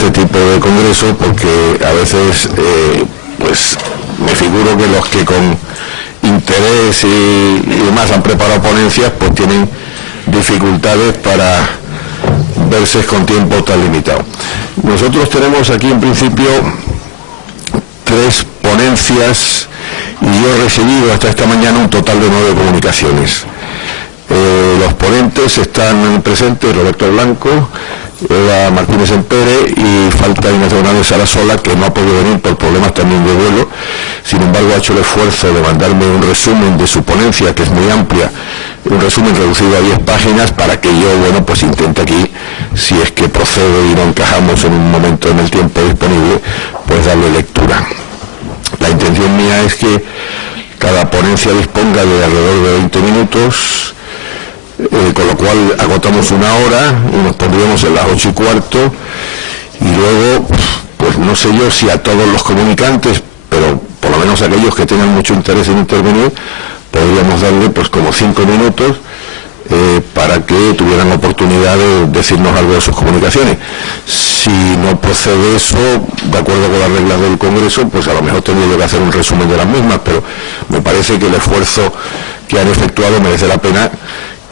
este tipo de congresos, porque a veces pues me figuro que los que con interés y demás han preparado ponencias pues tienen dificultades para verse con tiempo tan limitado. Nosotros tenemos aquí en principio 3 ponencias y yo he recibido hasta esta mañana un total de 9 comunicaciones. Los ponentes están presentes: Roberto Blanco, Eva Martínez Empere, y falta Ignacio González Sarasola, que no ha podido venir por problemas también de vuelo. Sin embargo, ha hecho el esfuerzo de mandarme un resumen de su ponencia, que es muy amplia, un resumen reducido a 10 páginas, para que yo, bueno, pues intente aquí, si es que procede y no encajamos en un momento en el tiempo disponible, pues darle lectura. La intención mía es que cada ponencia disponga de alrededor de 20 minutos, con lo cual agotamos 1 hora y nos pondríamos en las 8:15, y luego, pues no sé yo si a todos los comunicantes, pero por lo menos a aquellos que tengan mucho interés en intervenir, podríamos darle pues como 5 minutos para que tuvieran oportunidad de decirnos algo de sus comunicaciones. Si no procede eso, de acuerdo con las reglas del Congreso, pues a lo mejor tendría que hacer un resumen de las mismas, pero me parece que el esfuerzo que han efectuado merece la pena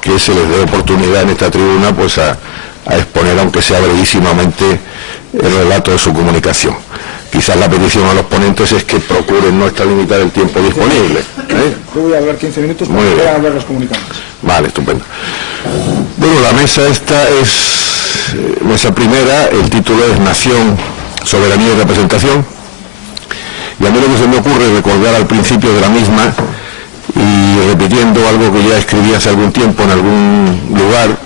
que se les dé oportunidad en esta tribuna pues a exponer, aunque sea brevísimamente, el relato de su comunicación. Quizás la petición a los ponentes es que procuren no extralimitar el tiempo disponible. Yo voy a hablar 15 minutos para que puedan hablar los comunicantes. Vale, estupendo. Bueno, la mesa esta es mesa primera, el título es Nación, Soberanía y Representación. Y a mí lo que se me ocurre es recordar al principio de la misma, y repitiendo algo que ya escribí hace algún tiempo en algún lugar,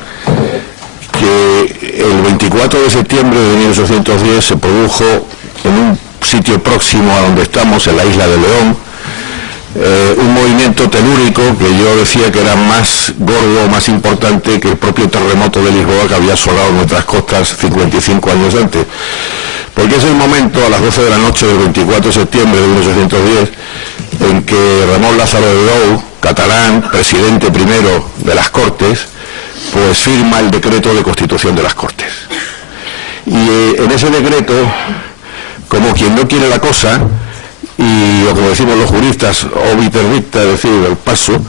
que el 24 de septiembre de 1810 se produjo en un sitio próximo a donde estamos, en la isla de León, un movimiento telúrico que yo decía que era más gordo, más importante que el propio terremoto de Lisboa, que había asolado nuestras costas 55 años antes. Porque es el momento, a las 12 de la noche del 24 de septiembre de 1810, en que Ramón Lázaro de Dou, catalán, presidente primero de las Cortes, pues firma el decreto de constitución de las Cortes. Y en ese decreto, como quien no quiere la cosa, y o como decimos los juristas, obiter dicta, es decir, el paso,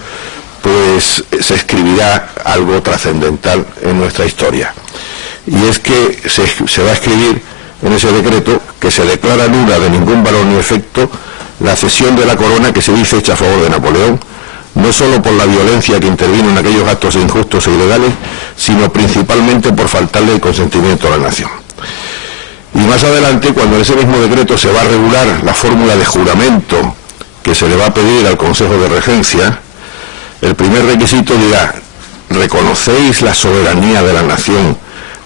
pues se escribirá algo trascendental en nuestra historia. Y es que se va a escribir en ese decreto que se declara nula de ningún valor ni efecto la cesión de la corona que se dice hecha a favor de Napoleón, no solo por la violencia que intervino en aquellos actos injustos e ilegales, sino principalmente por faltarle el consentimiento a la nación. Y más adelante, cuando en ese mismo decreto se va a regular la fórmula de juramento que se le va a pedir al Consejo de Regencia, el primer requisito dirá: ¿reconocéis la soberanía de la nación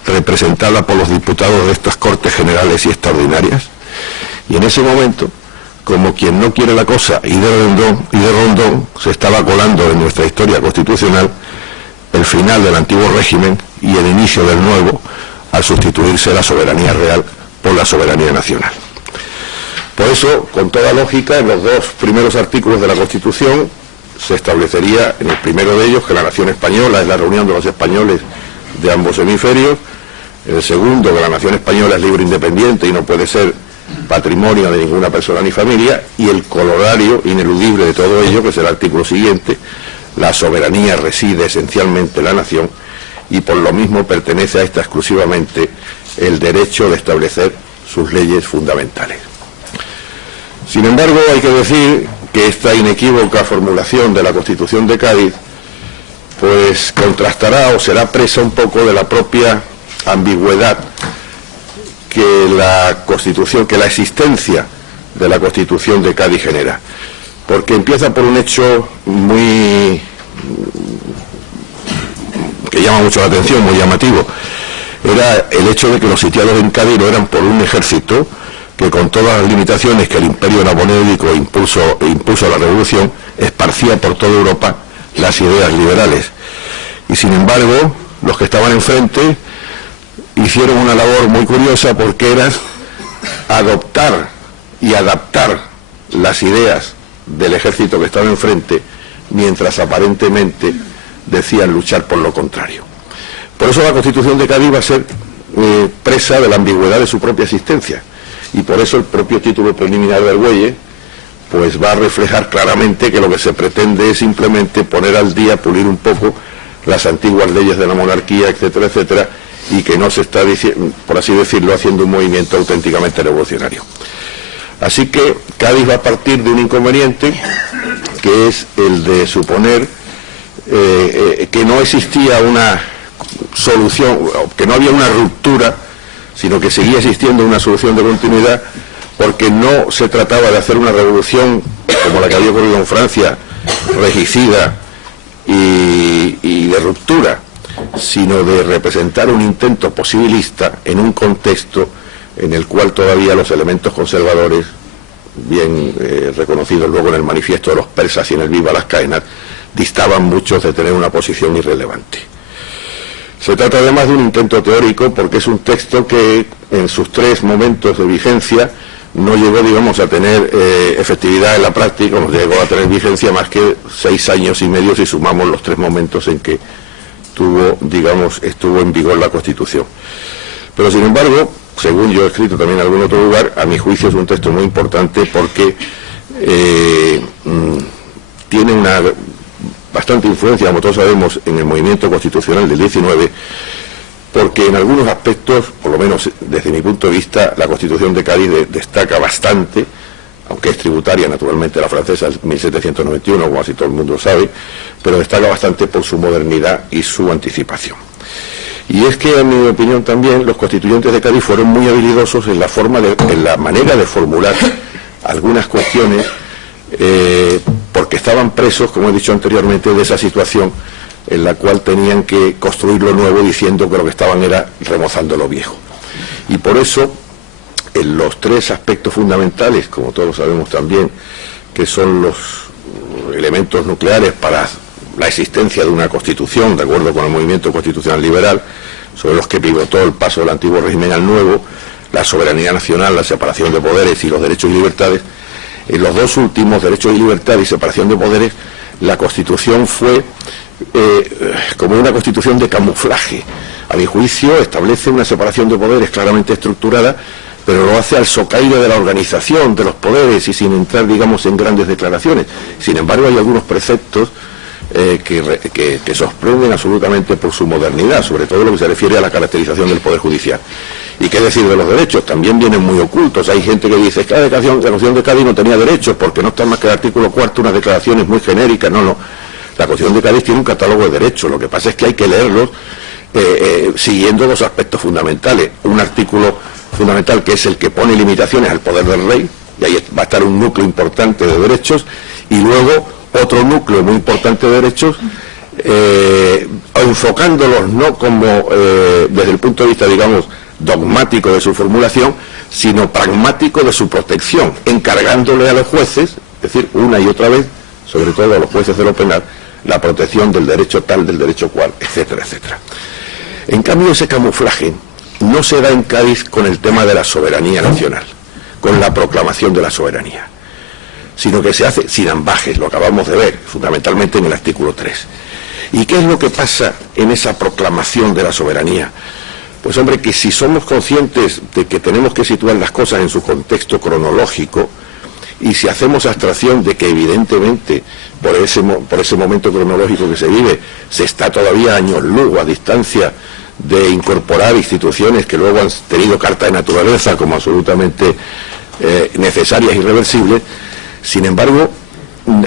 representada por los diputados de estas Cortes Generales y Extraordinarias? Y en ese momento, como quien no quiere la cosa, y de rondón, se estaba colando en nuestra historia constitucional el final del antiguo régimen y el inicio del nuevo, al sustituirse la soberanía real por la soberanía nacional. Por eso, con toda lógica, en los 2 primeros artículos de la Constitución se establecería, en el primero de ellos, que la nación española es la reunión de los españoles de ambos hemisferios; en el segundo, que la nación española es libre e independiente y no puede ser patrimonio de ninguna persona ni familia; y el corolario ineludible de todo ello, que es el artículo siguiente: la soberanía reside esencialmente en la nación y por lo mismo pertenece a esta exclusivamente el derecho de establecer sus leyes fundamentales. Sin embargo, hay que decir que esta inequívoca formulación de la Constitución de Cádiz pues contrastará o será presa un poco de la propia ambigüedad que la existencia de la Constitución de Cádiz genera, porque empieza por un hecho que llama mucho la atención, muy llamativo. Era el hecho de que los sitiados en Cádiz lo eran por un ejército que, con todas las limitaciones que el imperio napoleónico impuso a la revolución, esparcía por toda Europa las ideas liberales. Y sin embargo, los que estaban enfrente hicieron una labor muy curiosa, porque era adoptar y adaptar las ideas del ejército que estaba enfrente, mientras aparentemente decían luchar por lo contrario. Por eso la Constitución de Cádiz va a ser presa de la ambigüedad de su propia existencia, y por eso el propio título preliminar del Argüelles pues va a reflejar claramente que lo que se pretende es simplemente poner al día, pulir un poco las antiguas leyes de la monarquía, etcétera, etcétera, y que no se está, por así decirlo, haciendo un movimiento auténticamente revolucionario. Así que Cádiz va a partir de un inconveniente, que es el de suponer que no existía una solución, que no había una ruptura, sino que seguía existiendo una solución de continuidad, porque no se trataba de hacer una revolución como la que había ocurrido en Francia, regicida y de ruptura, sino de representar un intento posibilista en un contexto en el cual todavía los elementos conservadores, bien reconocidos luego en el manifiesto de los persas y en el Viva las Caenas, distaban muchos de tener una posición irrelevante. Se trata además de un intento teórico, porque es un texto que en sus 3 momentos de vigencia no llegó, digamos, a tener efectividad en la práctica, no llegó a tener vigencia más que 6 años y medio si sumamos los 3 momentos en que estuvo en vigor la Constitución. Pero sin embargo, según yo he escrito también en algún otro lugar, a mi juicio es un texto muy importante porque tiene una bastante influencia, como todos sabemos, en el movimiento constitucional del 19, porque en algunos aspectos, por lo menos desde mi punto de vista, la Constitución de Cádiz destaca bastante, aunque es tributaria naturalmente la francesa, 1791, como así todo el mundo sabe, pero destaca bastante por su modernidad y su anticipación. Y es que, en mi opinión también, los constituyentes de Cádiz fueron muy habilidosos en la manera de formular algunas cuestiones, porque estaban presos, como he dicho anteriormente, de esa situación en la cual tenían que construir lo nuevo diciendo que lo que estaban era remozando lo viejo. Y por eso, en los 3 aspectos fundamentales, como todos sabemos también, que son los elementos nucleares para la existencia de una constitución, de acuerdo con el movimiento constitucional liberal, sobre los que pivotó el paso del antiguo régimen al nuevo, la soberanía nacional, la separación de poderes y los derechos y libertades. En los 2 últimos, derechos y libertad y separación de poderes, la Constitución fue como una constitución de camuflaje. A mi juicio establece una separación de poderes claramente estructurada, pero lo hace al socaire de la organización de los poderes y sin entrar, digamos, en grandes declaraciones. Sin embargo, hay algunos preceptos que sorprenden absolutamente por su modernidad, sobre todo lo que se refiere a la caracterización del Poder Judicial. ¿Y qué decir de los derechos? También vienen muy ocultos. Hay gente que dice que la Constitución de Cádiz no tenía derechos porque no está más que el artículo 4, unas declaraciones muy genéricas. No. La Constitución de Cádiz tiene un catálogo de derechos. Lo que pasa es que hay que leerlos siguiendo 2 aspectos fundamentales. Un artículo fundamental que es el que pone limitaciones al poder del rey, y ahí va a estar un núcleo importante de derechos, y luego otro núcleo muy importante de derechos, enfocándolos no como desde el punto de vista, digamos, dogmático de su formulación, sino pragmático de su protección, encargándole a los jueces, es decir, una y otra vez, sobre todo a los jueces de lo penal, la protección del derecho tal, del derecho cual, etcétera, etcétera. En cambio, ese camuflaje no se da en Cádiz con el tema de la soberanía nacional, con la proclamación de la soberanía, sino que se hace sin ambajes, lo acabamos de ver, fundamentalmente en el artículo 3. ¿Y qué es lo que pasa en esa proclamación de la soberanía? Pues hombre, que si somos conscientes de que tenemos que situar las cosas en su contexto cronológico, y si hacemos abstracción de que evidentemente por ese momento cronológico que se vive, se está todavía años luz a distancia de incorporar instituciones que luego han tenido carta de naturaleza como absolutamente necesarias y irreversibles. Sin embargo,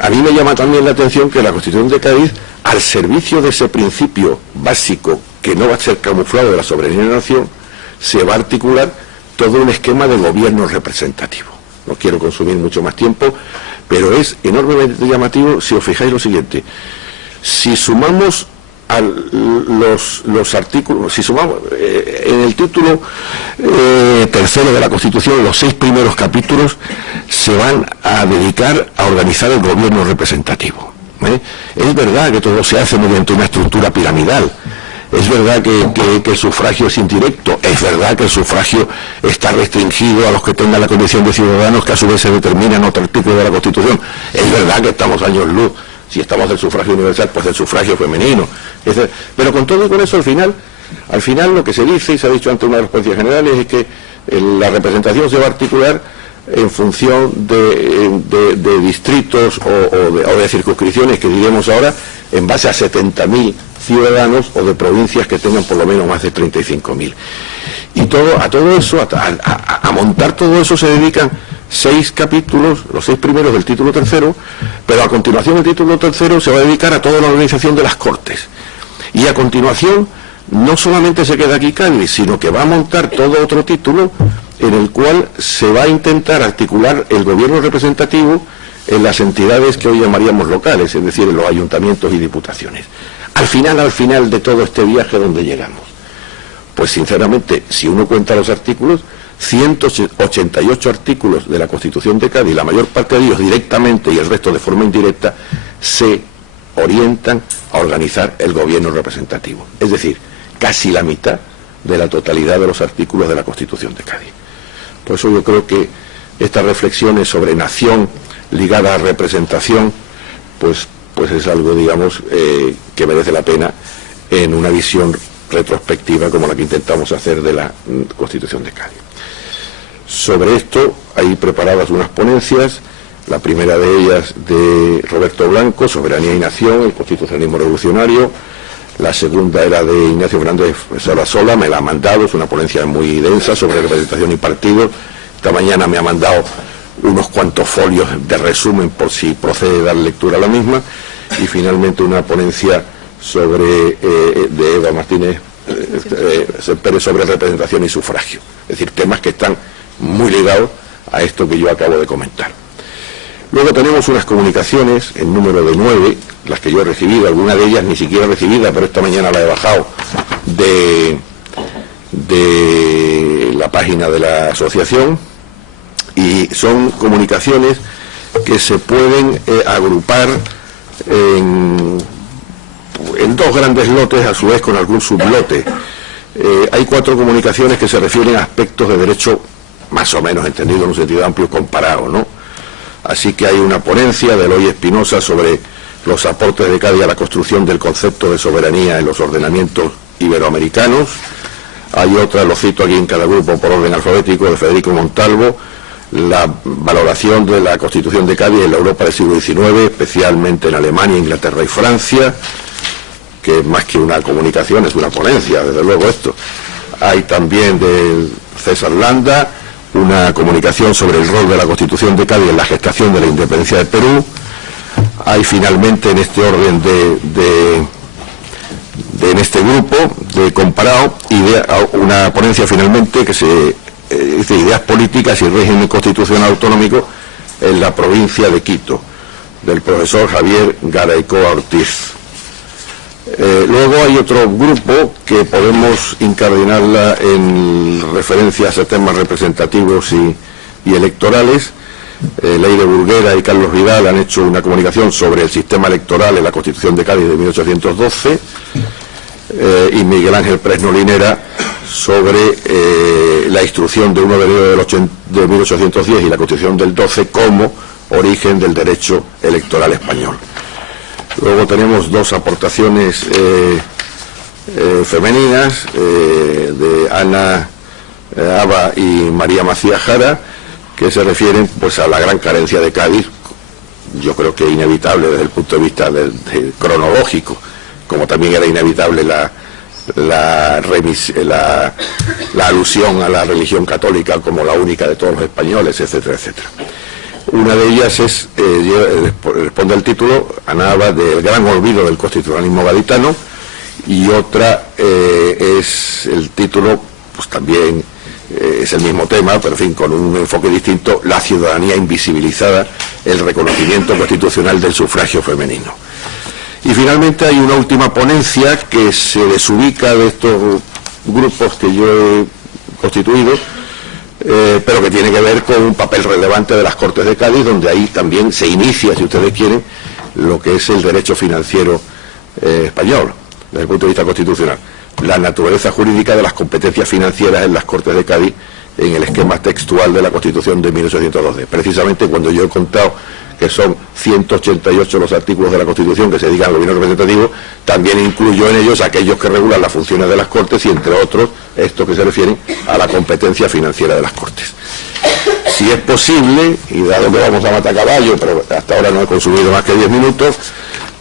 a mí me llama también la atención que la Constitución de Cádiz, al servicio de ese principio básico que no va a ser camuflado de la soberanía de la nación, se va a articular todo un esquema de gobierno representativo. No quiero consumir mucho más tiempo, pero es enormemente llamativo si os fijáis lo siguiente. Si sumamos los artículos, si sumamos en el título tercero de la Constitución, los 6 primeros capítulos se van a dedicar a organizar el gobierno representativo. Es verdad que todo se hace mediante una estructura piramidal. Es verdad que el sufragio es indirecto, es verdad que el sufragio está restringido a los que tengan la condición de ciudadanos, que a su vez se determina en otro artículo de la Constitución. Es verdad que estamos años luz, si estamos del sufragio universal, pues del sufragio femenino. Pero con todo y con eso, al final, Al final lo que se dice, y se ha dicho ante una de las ponencias generales, es que la representación se va a articular en función de distritos o de circunscripciones, que diremos ahora, en base a 70.000 ciudadanos, o de provincias que tengan por lo menos más de 35.000. Y a todo eso, a montar todo eso, se dedican 6 capítulos, los 6 primeros del título tercero, pero a continuación el título tercero se va a dedicar a toda la organización de las Cortes. Y a continuación no solamente se queda aquí Cádiz, sino que va a montar todo otro título en el cual se va a intentar articular el gobierno representativo en las entidades que hoy llamaríamos locales, es decir, en los ayuntamientos y diputaciones. Al final de todo este viaje, ¿dónde llegamos? Pues sinceramente, si uno cuenta los artículos, 188 artículos de la Constitución de Cádiz, la mayor parte de ellos directamente y el resto de forma indirecta, se orientan a organizar el gobierno representativo. Es decir, casi la mitad de la totalidad de los artículos de la Constitución de Cádiz. Por eso yo creo que estas reflexiones sobre nación ligada a representación, pues es algo, digamos, que merece la pena en una visión retrospectiva como la que intentamos hacer de la Constitución de Cádiz. Sobre esto hay preparadas unas ponencias, la primera de ellas de Roberto Blanco, Soberanía y Nación, el Constitucionalismo Revolucionario. La segunda era de Ignacio Fernández Sarasola, me la ha mandado, es una ponencia muy densa sobre representación y partidos. Esta mañana me ha mandado unos cuantos folios de resumen por si procede dar lectura a la misma. Y finalmente una ponencia de Eva Martínez Pérez sobre representación y sufragio. Es decir, temas que están muy ligados a esto que yo acabo de comentar. Luego tenemos unas comunicaciones en número de 9, las que yo he recibido, alguna de ellas ni siquiera recibida, pero esta mañana la he bajado de la página de la asociación, y son comunicaciones que se pueden agrupar en 2 grandes lotes, a su vez con algún sublote. Hay 4 comunicaciones que se refieren a aspectos de derecho más o menos entendido en un sentido amplio comparado, ¿no? Así que hay una ponencia de Eloy Espinosa sobre los aportes de Cádiz a la construcción del concepto de soberanía en los ordenamientos iberoamericanos. Hay otra, lo cito aquí en cada grupo por orden alfabético, de Federico Montalvo, la valoración de la Constitución de Cádiz en la Europa del siglo XIX, especialmente en Alemania, Inglaterra y Francia, que más que una comunicación es una ponencia, desde luego esto. Hay también de César Landa una comunicación sobre el rol de la Constitución de Cádiz en la gestación de la independencia de Perú. Hay finalmente en este orden en este grupo de comparado una ponencia finalmente que se dice Ideas políticas y régimen constitucional autonómico en la provincia de Quito, del profesor Javier Garaycoa Ortiz. Luego hay otro grupo que podemos incardinarla en referencias a temas representativos y electorales. Leire Burguera y Carlos Vidal han hecho una comunicación sobre el sistema electoral en la Constitución de Cádiz de 1812, y Miguel Ángel Presno Linera sobre la instrucción de 1 de enero de 1810 y la Constitución del 12 como origen del derecho electoral español. Luego tenemos 2 aportaciones femeninas de Ana Aba y María Macías Jara, que se refieren pues a la gran carencia de Cádiz, yo creo que inevitable desde el punto de vista cronológico, como también era inevitable la alusión a la religión católica como la única de todos los españoles, etcétera, etcétera. Una de ellas responde al título, Ana Aba, del gran olvido del constitucionalismo gaditano, y otra es el título, pues también es el mismo tema, pero en fin, con un enfoque distinto, la ciudadanía invisibilizada, el reconocimiento constitucional del sufragio femenino. Y finalmente hay una última ponencia que se desubica de estos grupos que yo he constituido, pero que tiene que ver con un papel relevante de las Cortes de Cádiz, donde ahí también se inicia, si ustedes quieren, lo que es el derecho financiero español, desde el punto de vista constitucional. La naturaleza jurídica de las competencias financieras en las Cortes de Cádiz en el esquema textual de la Constitución de 1812. Precisamente cuando yo he contado que son 188 de los artículos de la Constitución que se dedican al gobierno representativo, también incluyó en ellos aquellos que regulan las funciones de las Cortes y, entre otros, estos que se refieren a la competencia financiera de las Cortes. Si es posible, y dado que vamos a matacaballo, pero hasta ahora no he consumido más que 10 minutos,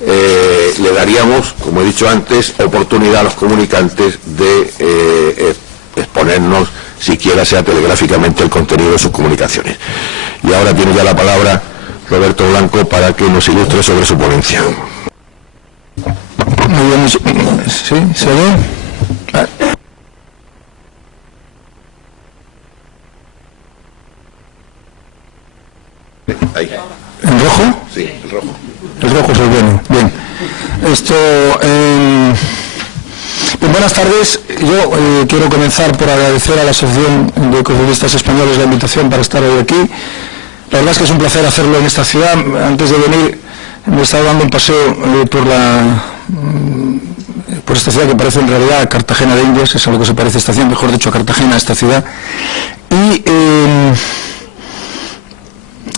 le daríamos, como he dicho antes, oportunidad a los comunicantes de exponernos, siquiera sea telegráficamente, el contenido de sus comunicaciones. Y ahora tiene ya la palabra Roberto Blanco para que nos ilustre sobre su ponencia. Muy bien, ¿sí? ¿Se ve? Ahí. ¿En rojo? Sí, el rojo. El rojo es el bueno. Bien. Buenas tardes. Yo quiero comenzar por agradecer a la Asociación de Ecologistas Españoles la invitación para estar hoy aquí. La verdad es que es un placer hacerlo en esta ciudad. Antes de venir me estaba dando un paseo por esta ciudad que parece en realidad Cartagena de Indias, es a lo que se parece esta ciudad, mejor dicho Cartagena, esta ciudad. Y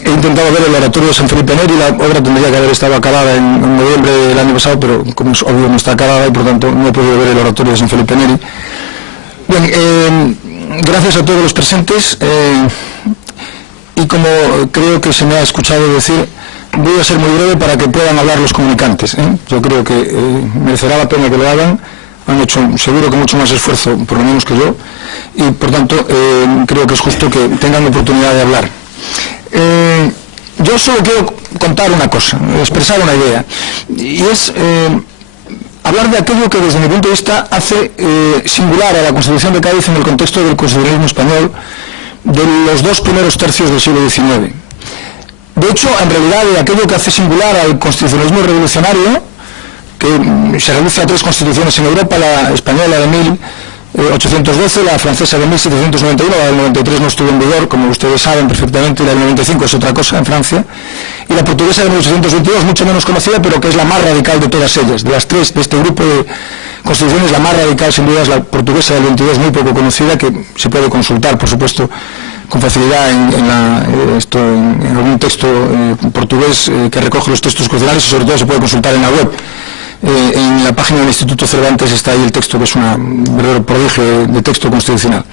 he intentado ver el oratorio de San Felipe Neri. La obra tendría que haber estado acabada en noviembre del año pasado, pero como es obvio no está acabada y por tanto no he podido ver el oratorio de San Felipe Neri. Bien, gracias a todos los presentes. Y como creo que se me ha escuchado decir, voy a ser muy breve para que puedan hablar los comunicantes. Yo creo que merecerá la pena que lo hagan. Han hecho seguro que mucho más esfuerzo, por lo menos que yo, y por tanto creo que es justo que tengan la oportunidad de hablar. Yo solo quiero contar una cosa, expresar una idea, y es hablar de aquello que desde mi punto de vista hace singular a la Constitución de Cádiz en el contexto del constitucionalismo español de los dos primeros tercios del siglo XIX. De hecho, en realidad, de aquello que hace singular al constitucionalismo revolucionario, que se reduce a tres constituciones en Europa: la española de 1812, la francesa de 1791, la del 93 no estuvo en vigor, como ustedes saben perfectamente, y la del 95 es otra cosa en Francia, y la portuguesa de 1822, mucho menos conocida, pero que es la más radical de todas ellas. De las tres, de este grupo de constituciones, la más radical sin duda es la portuguesa del 22, muy poco conocida, que se puede consultar, por supuesto, con facilidad en algún texto portugués que recoge los textos constitucionales, y sobre todo se puede consultar en la web. En la página del Instituto Cervantes está ahí el texto, que es un verdadero prodigio de texto constitucional.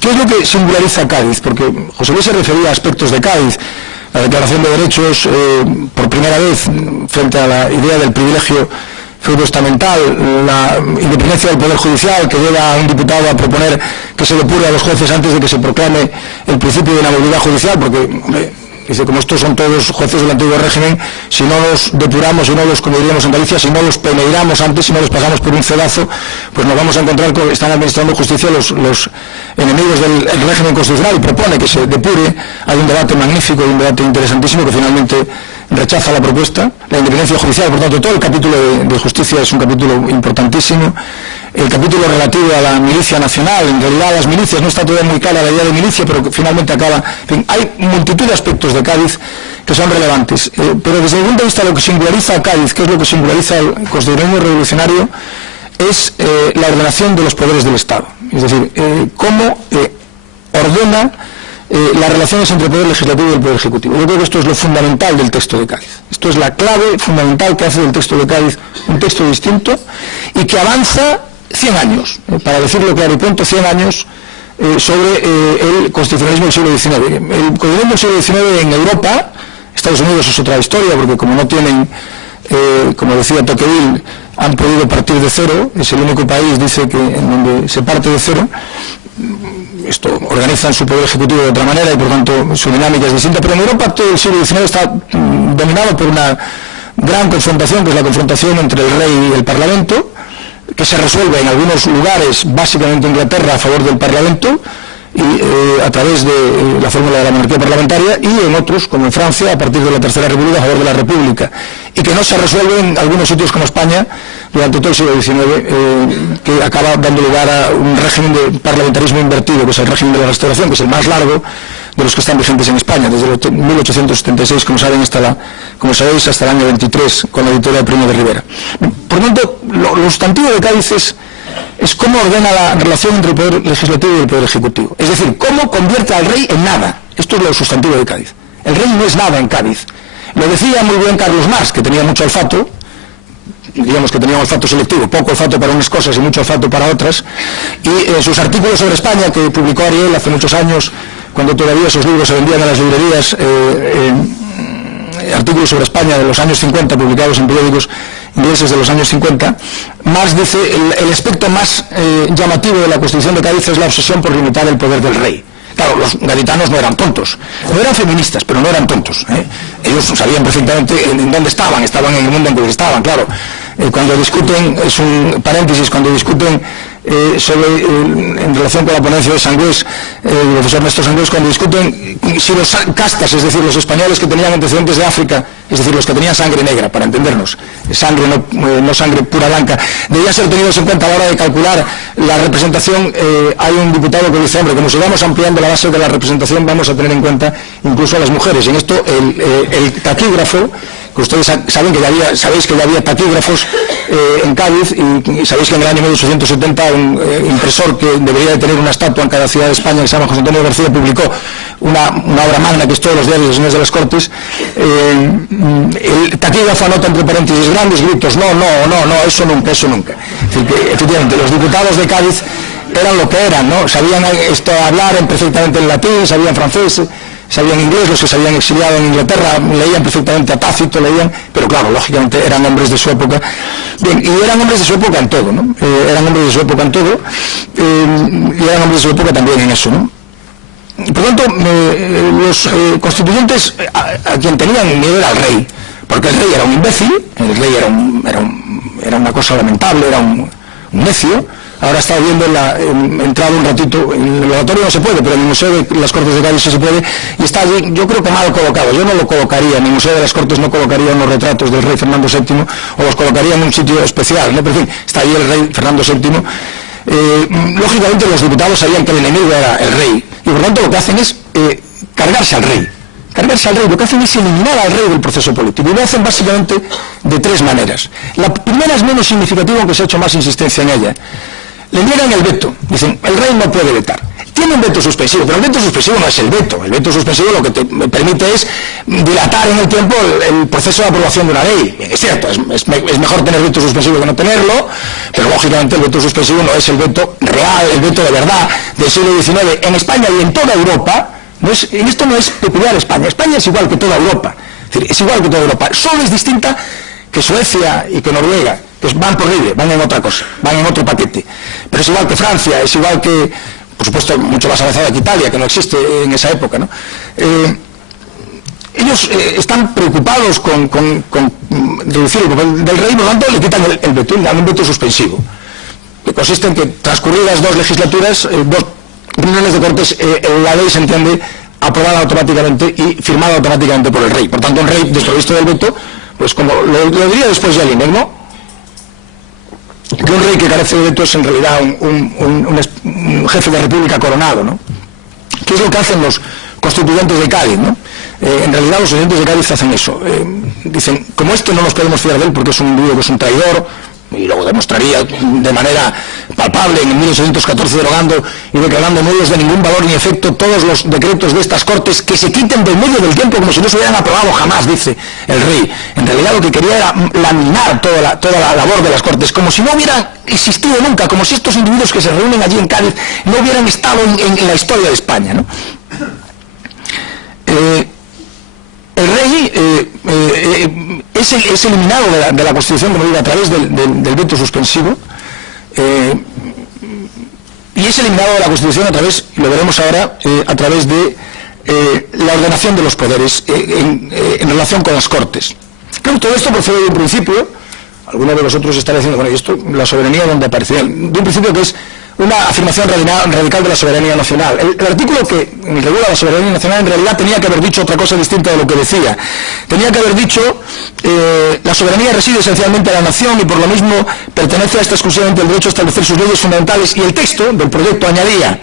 ¿Qué es lo que singulariza a Cádiz? Porque José Luis se refería a aspectos de Cádiz, la Declaración de Derechos, por primera vez, frente a la idea del privilegio feudo-estamental, la independencia del Poder Judicial, que lleva a un diputado a proponer que se depure a los jueces antes de que se proclame el principio de inamovilidad judicial, porque, hombre, dice, como estos son todos jueces del antiguo régimen, si no los depuramos, si no los, como diríamos en Galicia, si no los peneiramos antes, si no los pasamos por un cedazo, pues nos vamos a encontrar con que están administrando justicia los enemigos del régimen constitucional, y propone que se depure. Hay un debate magnífico y un debate interesantísimo que finalmente rechaza la propuesta. La independencia judicial, por tanto, todo el capítulo de justicia es un capítulo importantísimo. El capítulo relativo a la milicia nacional, en realidad las milicias, no está todavía muy clara la idea de milicia, pero que finalmente acaba. En fin, hay multitud de aspectos de Cádiz que son relevantes, pero desde mi punto de vista lo que singulariza a Cádiz, que es lo que singulariza al constitucionalismo revolucionario, es la ordenación de los poderes del Estado. Es decir, cómo ordena las relaciones entre el Poder Legislativo y el Poder Ejecutivo. Yo creo que esto es lo fundamental del texto de Cádiz. Esto es la clave fundamental que hace del texto de Cádiz un texto distinto y que avanza 100 años, para decirlo claro y punto, 100 años sobre el constitucionalismo del siglo XIX. El constitucionalismo del siglo XIX en Europa, Estados Unidos es otra historia, porque como no tienen, como decía Tocqueville, han podido partir de cero, es el único país, dice, que en donde se parte de cero. Esto organizan su poder ejecutivo de otra manera y por tanto su dinámica es distinta, pero en Europa todo el siglo XIX está dominado por una gran confrontación, que es la confrontación entre el rey y el Parlamento, que se resuelve en algunos lugares, básicamente en Inglaterra, a favor del Parlamento y a través de la fórmula de la monarquía parlamentaria, y en otros, como en Francia, a partir de la Tercera República, a favor de la República, y que no se resuelve en algunos sitios como España durante todo el siglo XIX, que acaba dando lugar a un régimen de parlamentarismo invertido, que es el régimen de la Restauración, que es el más largo de los que están vigentes en España, desde 1876, como sabéis, hasta el año 23, con la editorial Primo de Rivera. Por lo tanto, lo sustantivo de Cádiz es cómo ordena la relación entre el Poder Legislativo y el Poder Ejecutivo. Es decir, cómo convierte al rey en nada. Esto es lo sustantivo de Cádiz. El rey no es nada en Cádiz. Lo decía muy bien Carlos Marx, que tenía mucho olfato, digamos que tenía un olfato selectivo, poco olfato para unas cosas y mucho olfato para otras, y en sus artículos sobre España, que publicó Ariel hace muchos años, cuando todavía esos libros se vendían en las librerías, artículos sobre España de los años 50, publicados en periódicos ingleses de los años 50, Marx dice, el aspecto más llamativo de la Constitución de Cádiz es la obsesión por limitar el poder del rey. Claro, los gaditanos no eran tontos, no eran feministas, pero no eran tontos, ¿eh? Ellos sabían perfectamente en dónde estaban en el mundo en que estaban, claro. Cuando discuten, es un paréntesis, cuando discuten en relación con la ponencia de Sangüés, el profesor Néstor Sangüés, cuando discuten si los castas, es decir, los españoles que tenían antecedentes de África, es decir, los que tenían sangre negra, para entendernos, sangre no sangre pura blanca, debían ser tenidos en cuenta a la hora de calcular la representación. Hay un diputado que dice, hombre, como sigamos ampliando la base de la representación, vamos a tener en cuenta incluso a las mujeres. Y en esto el taquígrafo, que ustedes sabéis que ya había taquígrafos en Cádiz, y sabéis que en el año 1870 un impresor que debería de tener una estatua en cada ciudad de España, que se llama José Antonio García, publicó una obra magna que es todos los diarios de señores de las Cortes. El taquígrafo anota entre paréntesis grandes gritos, no, eso nunca. Es decir, que, efectivamente, los diputados de Cádiz eran lo que eran, ¿no? Sabían hablar perfectamente en latín, sabían francés, sabían inglés, los que se habían exiliado en Inglaterra leían perfectamente a Tácito, pero claro, lógicamente eran hombres de su época. Bien, y eran hombres de su época en todo, ¿no? Eran hombres de su época en todo, y eran hombres de su época también en eso, ¿no? Por tanto, los constituyentes a quien tenían miedo era el rey, porque el rey era un imbécil, el rey era una cosa lamentable, era un necio. Ahora está viendo, entrado un ratito, en el oratorio no se puede, pero en el Museo de las Cortes de Cádiz sí se puede, y está allí, yo creo que mal colocado. Yo no lo colocaría, en el Museo de las Cortes no colocaría unos retratos del rey Fernando VII, o los colocaría en un sitio especial, ¿no? Pero en fin, está allí el rey Fernando VII. Lógicamente los diputados sabían que el enemigo era el rey, y por tanto lo que hacen es cargarse al rey. Lo que hacen es eliminar al rey del proceso político, y lo hacen básicamente de tres maneras. La primera es menos significativa, aunque se ha hecho más insistencia en ella. Le niegan el veto, dicen, el rey no puede vetar. Tiene un veto suspensivo, pero el veto suspensivo no es el veto. El veto suspensivo lo que te permite es dilatar en el tiempo el proceso de aprobación de una ley. Es cierto, es mejor tener veto suspensivo que no tenerlo, pero lógicamente el veto suspensivo no es el veto real, el veto de verdad del siglo XIX. En España y en toda Europa, en esto no es peculiar España. España es igual que toda Europa. Es decir, es igual que toda Europa. Solo es distinta que Suecia y que Noruega, que van por libre, van en otra cosa, van en otro paquete. Pero es igual que Francia, es igual que, por supuesto, mucho más avanzada que Italia, que no existe en esa época, ¿no? Ellos están preocupados con reducir el papel del rey, por lo tanto le quitan el veto, le dan un veto suspensivo, que consiste en que transcurridas dos legislaturas, dos reuniones de Cortes, la ley se entiende aprobada automáticamente y firmada automáticamente por el rey. Por tanto, el rey, desprovisto del veto, pues como lo diría después Jelinek, ¿no? Que un rey que carece de veto es en realidad un jefe de república coronado, ¿no? ¿Qué es lo que hacen los constituyentes de Cádiz, ¿no? En realidad los constituyentes de Cádiz hacen eso. Dicen, como esto no nos podemos fiar de él porque es un individuo que es un traidor, y lo demostraría de manera palpable en 1814 derogando y declarando nulos de ningún valor ni efecto todos los decretos de estas Cortes, que se quiten del medio del tiempo como si no se hubieran aprobado jamás, dice el rey. En realidad lo que quería era laminar toda la labor de las Cortes, como si no hubieran existido nunca, como si estos individuos que se reúnen allí en Cádiz no hubieran estado en la historia de España, ¿no? El rey es eliminado de la Constitución, como digo, a través del veto suspensivo, y es eliminado de la Constitución a través, y lo veremos ahora, a través de la ordenación de los poderes en relación con las Cortes. Claro, todo esto procede de un principio, alguno de vosotros estará diciendo, bueno, ¿y esto, la soberanía dónde aparece? De un principio que es una afirmación radical de la soberanía nacional. El artículo que regula la soberanía nacional en realidad tenía que haber dicho otra cosa distinta de lo que decía. Tenía que haber dicho, la soberanía reside esencialmente en la nación y por lo mismo pertenece a esta exclusivamente el derecho a establecer sus leyes fundamentales, y el texto del proyecto añadía,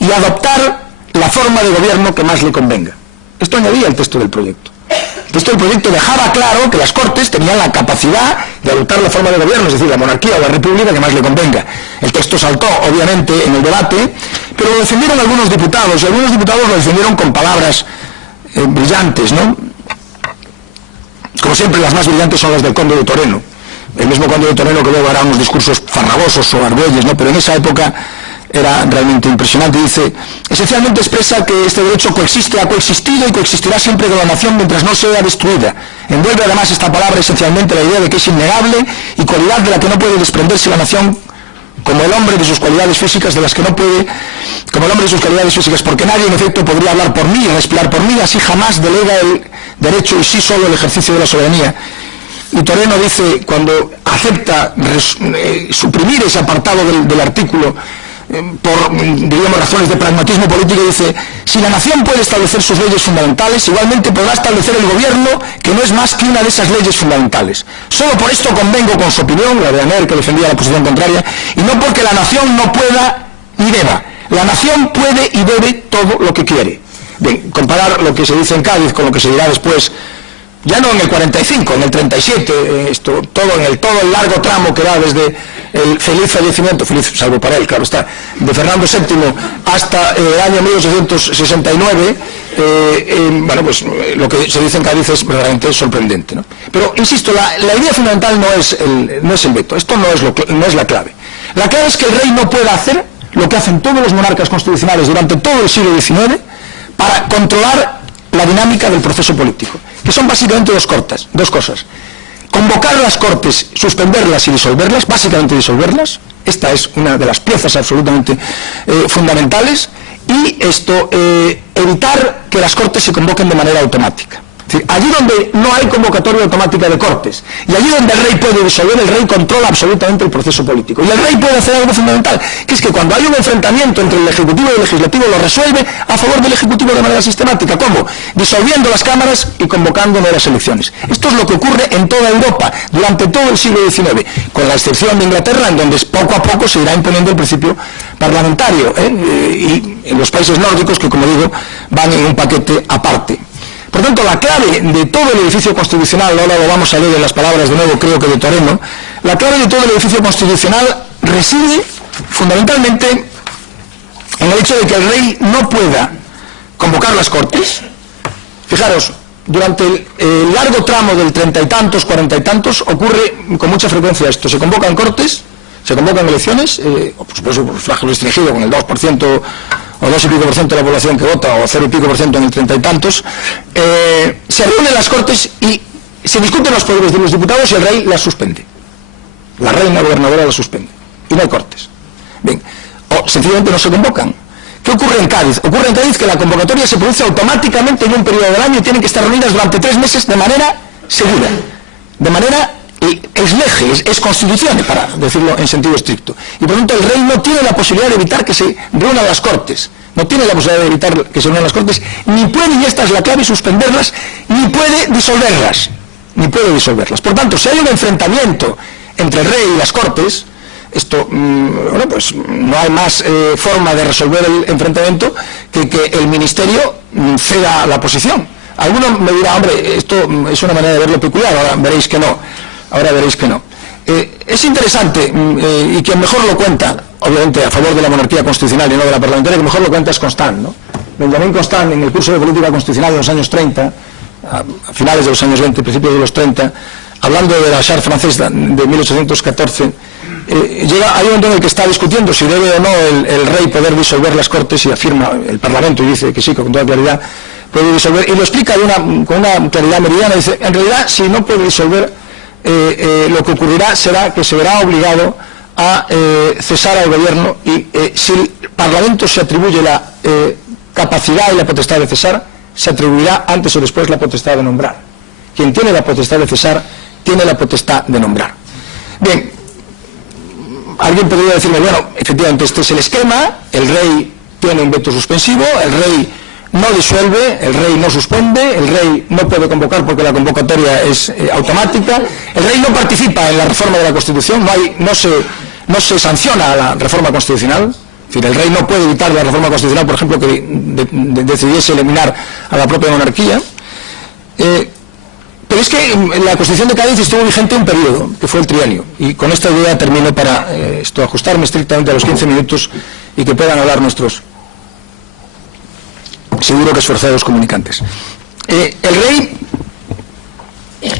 y adoptar la forma de gobierno que más le convenga. Esto añadía el texto del proyecto. El texto del proyecto dejaba claro que las Cortes tenían la capacidad de adoptar la forma de gobierno, es decir, la monarquía o la república que más le convenga. El texto saltó, obviamente, en el debate, pero lo defendieron algunos diputados, y algunos diputados lo defendieron con palabras brillantes, ¿no? Como siempre, las más brillantes son las del conde de Toreno. El mismo conde de Toreno que luego hará unos discursos farragosos o argüelles, ¿no? Pero en esa época era realmente impresionante. Dice, esencialmente expresa que este derecho coexiste, ha coexistido y coexistirá siempre con la nación mientras no sea destruida. Envuelve además esta palabra esencialmente la idea de que es innegable y cualidad de la que no puede desprenderse la nación como el hombre de sus cualidades físicas, de las que no puede, como el hombre de sus cualidades físicas, porque nadie en efecto podría hablar por mí, respirar por mí, así jamás delega el derecho y sí solo el ejercicio de la soberanía. Y Toreno dice, cuando acepta suprimir ese apartado del artículo por, diríamos, razones de pragmatismo político, dice, si la nación puede establecer sus leyes fundamentales, igualmente podrá establecer el gobierno, que no es más que una de esas leyes fundamentales. Solo por esto convengo con su opinión, la de Aner, que defendía la posición contraria, y no porque la nación no pueda ni deba. La nación puede y debe todo lo que quiere. Bien, comparar lo que se dice en Cádiz con lo que se dirá después, ya no en el 45, en el 37, todo el largo tramo que va desde el feliz fallecimiento, feliz salvo para él, claro está, de Fernando VII hasta el año 1869, bueno, pues lo que se dice en Cádiz es verdaderamente sorprendente, ¿no? Pero, insisto, la idea fundamental no es el veto, esto no es la clave. La clave es que el rey no pueda hacer lo que hacen todos los monarcas constitucionales durante todo el siglo XIX para controlar la dinámica del proceso político, que son básicamente dos cosas. Convocar las Cortes, suspenderlas y disolverlas, básicamente disolverlas, esta es una de las piezas absolutamente fundamentales, y evitar que las Cortes se convoquen de manera automática. Es decir, allí donde no hay convocatoria automática de Cortes, y allí donde el rey puede disolver, el rey controla absolutamente el proceso político. Y el rey puede hacer algo fundamental, que es que cuando hay un enfrentamiento entre el Ejecutivo y el Legislativo, lo resuelve a favor del Ejecutivo de manera sistemática. ¿Cómo? Disolviendo las cámaras y convocando nuevas elecciones. Esto es lo que ocurre en toda Europa durante todo el siglo XIX, con la excepción de Inglaterra, en donde poco a poco se irá imponiendo el principio parlamentario, y en los países nórdicos, que como digo, van en un paquete aparte. Por tanto, la clave de todo el edificio constitucional, ahora lo vamos a leer en las palabras de nuevo, creo que de Toreno, la clave de todo el edificio constitucional reside fundamentalmente en el hecho de que el rey no pueda convocar las Cortes. Fijaros, durante el largo tramo del 30 y tantos, 40 y tantos, ocurre con mucha frecuencia esto. Se convocan Cortes, se convocan elecciones, por supuesto por sufragio restringido, con el 2% o 2 y pico por ciento de la población que vota, o 0 y pico por ciento en el 30 y tantos, se reúnen las Cortes y se discuten los poderes de los diputados y el rey las suspende. La reina gobernadora las suspende. Y no hay Cortes. Bien. O sencillamente no se convocan. ¿Qué ocurre en Cádiz? Ocurre en Cádiz que la convocatoria se produce automáticamente en un periodo del año y tienen que estar reunidas durante 3 meses de manera segura. De manera ex lege, es constitución, para decirlo en sentido estricto. Y por lo tanto el rey no tiene la posibilidad de evitar que se reúnan las Cortes, no tiene la posibilidad de evitar que se reúnan las Cortes, ni puede, y esta es la clave, suspenderlas, ni puede disolverlas. Por tanto, si hay un enfrentamiento entre el rey y las Cortes, esto, bueno, pues no hay más forma de resolver el enfrentamiento que el ministerio ceda la posición. Alguno me dirá, hombre, esto es una manera de verlo peculiar, ahora veréis que no. Es interesante, y quien mejor lo cuenta, obviamente a favor de la monarquía constitucional y no de la parlamentaria, que mejor lo cuenta es Constant, ¿no? Benjamín Constant, en el curso de política constitucional de los años 30, a finales de los años 20, principios de los 30, hablando de la Charte francesa de 1814, llega, hay un momento en el que está discutiendo si debe o no el rey poder disolver las Cortes, y afirma el Parlamento y dice que sí, con toda claridad puede disolver, y lo explica con una claridad meridiana. Dice, en realidad, si no puede disolver, lo que ocurrirá será que se verá obligado a cesar al gobierno, y si el Parlamento se atribuye la capacidad y la potestad de cesar, se atribuirá antes o después la potestad de nombrar. Quien tiene la potestad de cesar, tiene la potestad de nombrar. Bien, alguien podría decirme, bueno, efectivamente este es el esquema, el rey tiene un veto suspensivo, el rey no disuelve, el rey no suspende, el rey no puede convocar porque la convocatoria es automática, el rey no participa en la reforma de la Constitución, no se sanciona la reforma constitucional. Es decir, el rey no puede evitar la reforma constitucional, por ejemplo, que decidiese eliminar a la propia monarquía. Pero es que la Constitución de Cádiz estuvo vigente un periodo, que fue el trienio, y con esta idea termino para ajustarme estrictamente a los 15 minutos y que puedan hablar nuestros, seguro que esforzados, comunicantes. El rey,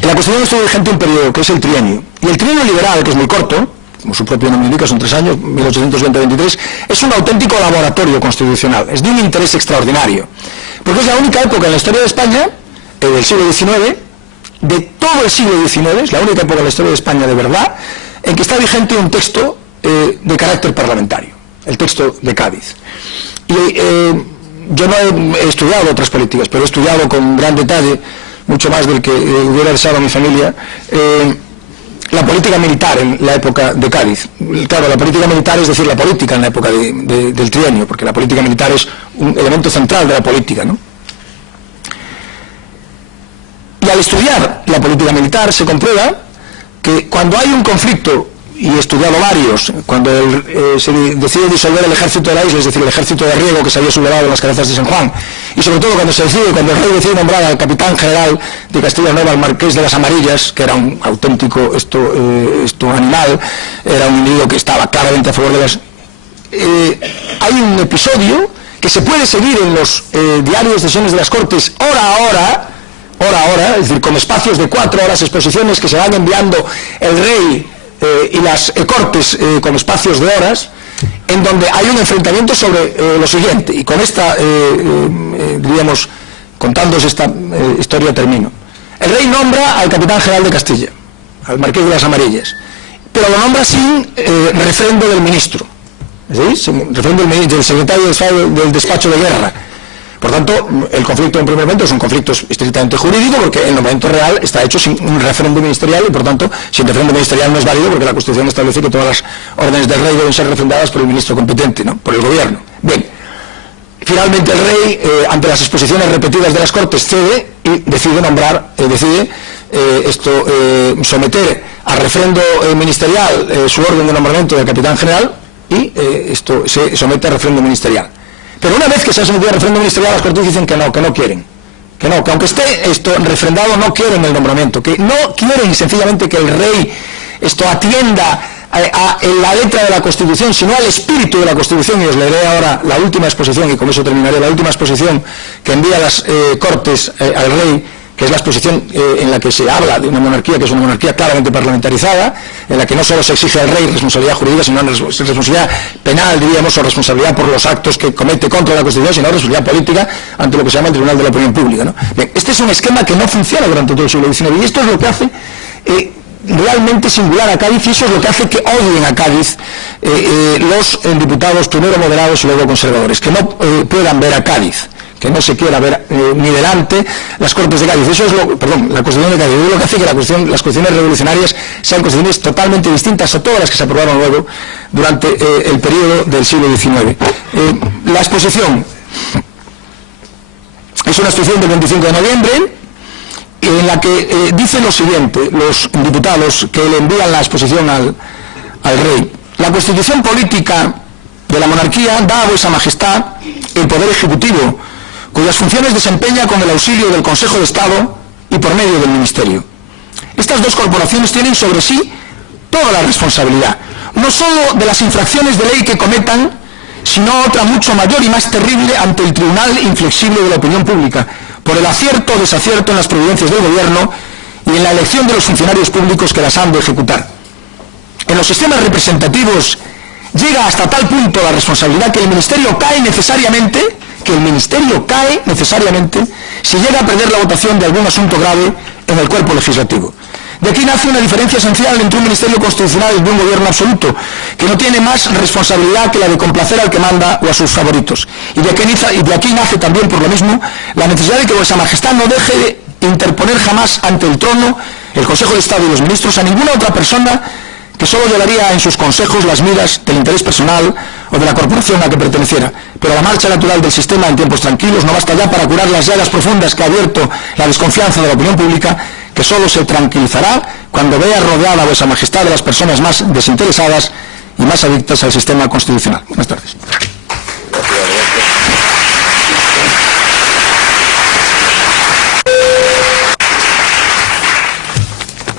la la Constitución estuvo vigente un periodo, que es el trienio. Y el trienio liberal, que es muy corto, como su propio nombre indica, son 3 años, 1820-23, es un auténtico laboratorio constitucional, es de un interés extraordinario. Porque es la única época en la historia de España, del siglo XIX, de todo el siglo XIX, es la única época en la historia de España de verdad, en que está vigente un texto de carácter parlamentario, el texto de Cádiz. Y yo no he estudiado otras políticas, pero he estudiado con gran detalle, mucho más del que hubiera deseado mi familia, la política militar en la época de Cádiz. Claro, la política militar es decir, la política en la época del trienio, porque la política militar es un elemento central de la política, ¿no? Y al estudiar la política militar se comprueba que cuando hay un conflicto, y he estudiado varios, cuando se decide disolver el ejército de la isla, es decir, el ejército de riego que se había sublevado en las cabezas de San Juan, y sobre todo cuando el rey decide nombrar al capitán general de Castilla Nueva, al marqués de las Amarillas, que era un auténtico animal, era un individuo que estaba claramente a favor de las... hay un episodio que se puede seguir en los diarios de sesiones de las Cortes hora a hora, es decir, con espacios de 4 horas, exposiciones que se van enviando el rey y las Cortes con espacios de horas, en donde hay un enfrentamiento sobre lo siguiente, y con esta, diríamos, contándoos esta historia termino. El rey nombra al capitán general de Castilla, al marqués de las Amarillas, pero lo nombra sin refrendo del ministro, ¿sí? Sin refrendo del secretario de Estado del despacho de guerra. Por tanto, el conflicto en primer momento es un conflicto estrictamente jurídico, porque el nombramiento real está hecho sin un referendo ministerial, y por tanto, sin referendo ministerial no es válido, porque la Constitución establece que todas las órdenes del rey deben ser refrendadas por el ministro competente, ¿no? Por el gobierno. Bien, finalmente el rey, ante las exposiciones repetidas de las Cortes, cede y decide someter a refrendo ministerial su orden de nombramiento del capitán general, y esto se somete a refrendo ministerial. Pero una vez que se ha sometido a refrendo ministerial, las Cortes dicen que no quieren. Que aunque esté esto refrendado, no quieren el nombramiento, que no quieren sencillamente que el rey atienda a la letra de la Constitución, sino al espíritu de la Constitución. Y os leeré ahora la última exposición, y con eso terminaré, la última exposición que envía las Cortes al rey, que es la exposición en la que se habla de una monarquía que es una monarquía claramente parlamentarizada, en la que no solo se exige al rey responsabilidad jurídica, sino responsabilidad penal, diríamos, o responsabilidad por los actos que comete contra la Constitución, sino responsabilidad política ante lo que se llama el Tribunal de la Opinión Pública, ¿no? Bien, este es un esquema que no funciona durante todo el siglo XIX, y esto es lo que hace realmente singular a Cádiz, y eso es lo que hace que odien a Cádiz los diputados, primero moderados y luego conservadores, que no puedan ver a Cádiz, que no se quiera ver ni delante las Cortes de Cádiz. Eso es la Constitución de Cádiz, es lo que hace que las constituciones revolucionarias sean constituciones totalmente distintas a todas las que se aprobaron luego durante el periodo del siglo XIX. La exposición es una exposición del 25 de noviembre, en la que dice lo siguiente, los diputados que le envían la exposición al rey: la Constitución política de la monarquía da a vuesa majestad el poder ejecutivo, cuyas funciones desempeña con el auxilio del Consejo de Estado y por medio del Ministerio. Estas dos corporaciones tienen sobre sí toda la responsabilidad, no solo de las infracciones de ley que cometan, sino otra mucho mayor y más terrible ante el tribunal inflexible de la opinión pública, por el acierto o desacierto en las providencias del gobierno y en la elección de los funcionarios públicos que las han de ejecutar. En los sistemas representativos llega hasta tal punto la responsabilidad que el Ministerio cae necesariamente si llega a perder la votación de algún asunto grave en el cuerpo legislativo. De aquí nace una diferencia esencial entre un ministerio constitucional y de un gobierno absoluto, que no tiene más responsabilidad que la de complacer al que manda o a sus favoritos. Y de aquí nace también, por lo mismo, la necesidad de que vuesa majestad no deje de interponer jamás ante el trono, el Consejo de Estado y los ministros a ninguna otra persona que solo llevaría en sus consejos las miras del interés personal o de la corporación a que perteneciera. Pero la marcha natural del sistema en tiempos tranquilos no basta ya para curar las llagas profundas que ha abierto la desconfianza de la opinión pública, que solo se tranquilizará cuando vea rodeada a vuesa majestad de las personas más desinteresadas y más adictas al sistema constitucional. Buenas tardes.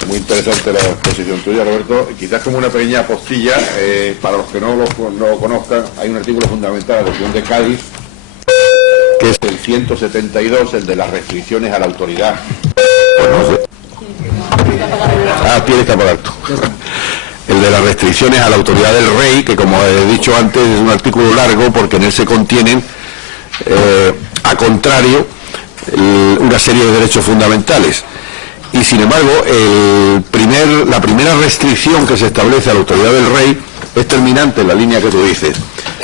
Muy interesante la exposición tuya, Roberto. Quizás como una pequeña postilla, para los que no lo conozcan, hay un artículo fundamental de la Constitución de Cádiz, que es el 172, el de las restricciones a la autoridad. tienes que apagar tú. El de las restricciones a la autoridad del rey, que como he dicho antes es un artículo largo porque en él se contienen, a contrario, una serie de derechos fundamentales. Y sin embargo, la primera restricción que se establece a la autoridad del rey es terminante en la línea que tú dices.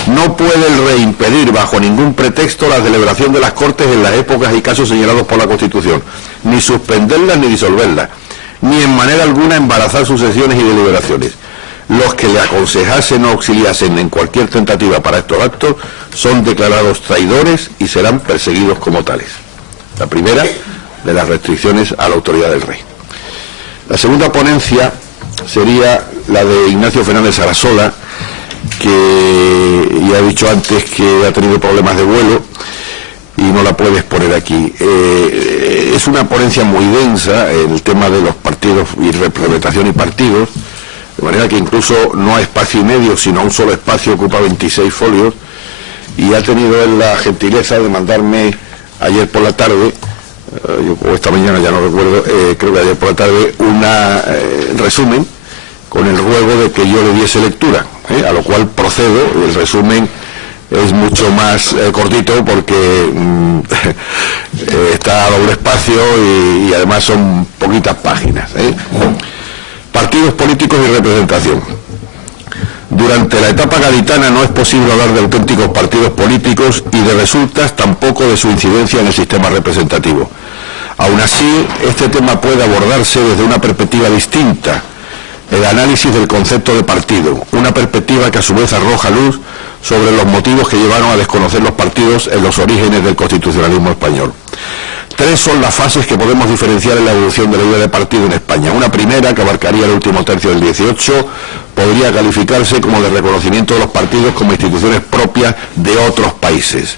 No puede el rey impedir bajo ningún pretexto la celebración de las Cortes en las épocas y casos señalados por la Constitución, ni suspenderlas ni disolverlas, ni en manera alguna embarazar sus sesiones y deliberaciones. Los que le aconsejasen o auxiliasen en cualquier tentativa para estos actos son declarados traidores y serán perseguidos como tales. La primera de las restricciones a la autoridad del rey. La segunda ponencia sería la de Ignacio Fernández Sarasola, que ya he dicho antes que ha tenido problemas de vuelo y no la puedes poner aquí. Es una ponencia muy densa en el tema de los partidos y representación y partidos, de manera que incluso no a espacio y medio, sino a un solo espacio, ocupa 26 folios, y ha tenido él la gentileza de mandarme ayer por la tarde, o esta mañana, ya no recuerdo, creo que ayer por la tarde, un resumen con el ruego de que yo le diese lectura, a lo cual procedo. El resumen es mucho más cortito porque está a doble espacio y además son poquitas páginas. Partidos políticos y representación. Durante la etapa gaditana no es posible hablar de auténticos partidos políticos y de resultas tampoco de su incidencia en el sistema representativo. Aún así, este tema puede abordarse desde una perspectiva distinta, el análisis del concepto de partido, una perspectiva que a su vez arroja luz sobre los motivos que llevaron a desconocer los partidos en los orígenes del constitucionalismo español. Tres son las fases que podemos diferenciar en la evolución de la idea de partido en España. Una primera, que abarcaría el último tercio del 18, podría calificarse como de reconocimiento de los partidos como instituciones propias de otros países.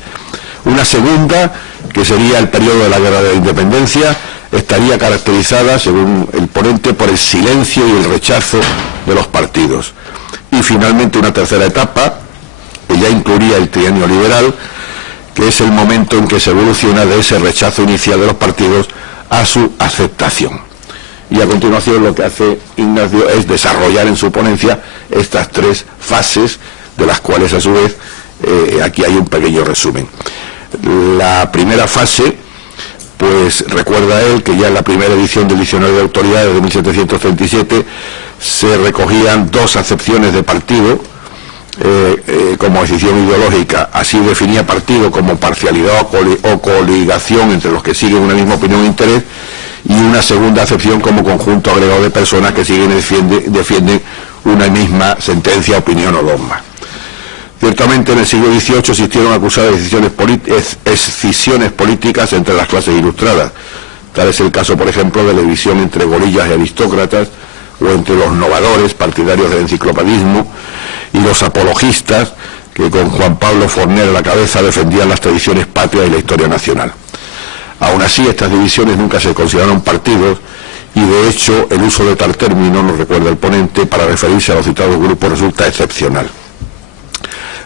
Una segunda, que sería el periodo de la Guerra de la Independencia, estaría caracterizada, según el ponente, por el silencio y el rechazo de los partidos. Y finalmente una tercera etapa, que ya incluiría el trienio liberal, que es el momento en que se evoluciona de ese rechazo inicial de los partidos a su aceptación. Y a continuación lo que hace Ignacio es desarrollar en su ponencia estas tres fases, de las cuales a su vez aquí hay un pequeño resumen. La primera fase, pues recuerda él que ya en la primera edición del Diccionario de Autoridades de 1737 se recogían dos acepciones de partido como decisión ideológica. Así definía partido como parcialidad o coligación entre los que siguen una misma opinión e interés, y una segunda acepción como conjunto agregado de personas que siguen y defienden una misma sentencia, opinión o dogma. Ciertamente en el siglo XVIII existieron acusadas escisiones políticas entre las clases ilustradas. Tal es el caso, por ejemplo, de la división entre golillas y aristócratas, o entre los novadores, partidarios del enciclopedismo, y los apologistas, que con Juan Pablo Forner a la cabeza defendían las tradiciones patrias y la historia nacional. Aún así, estas divisiones nunca se consideraron partidos, y de hecho el uso de tal término, nos recuerda el ponente, para referirse a los citados grupos resulta excepcional.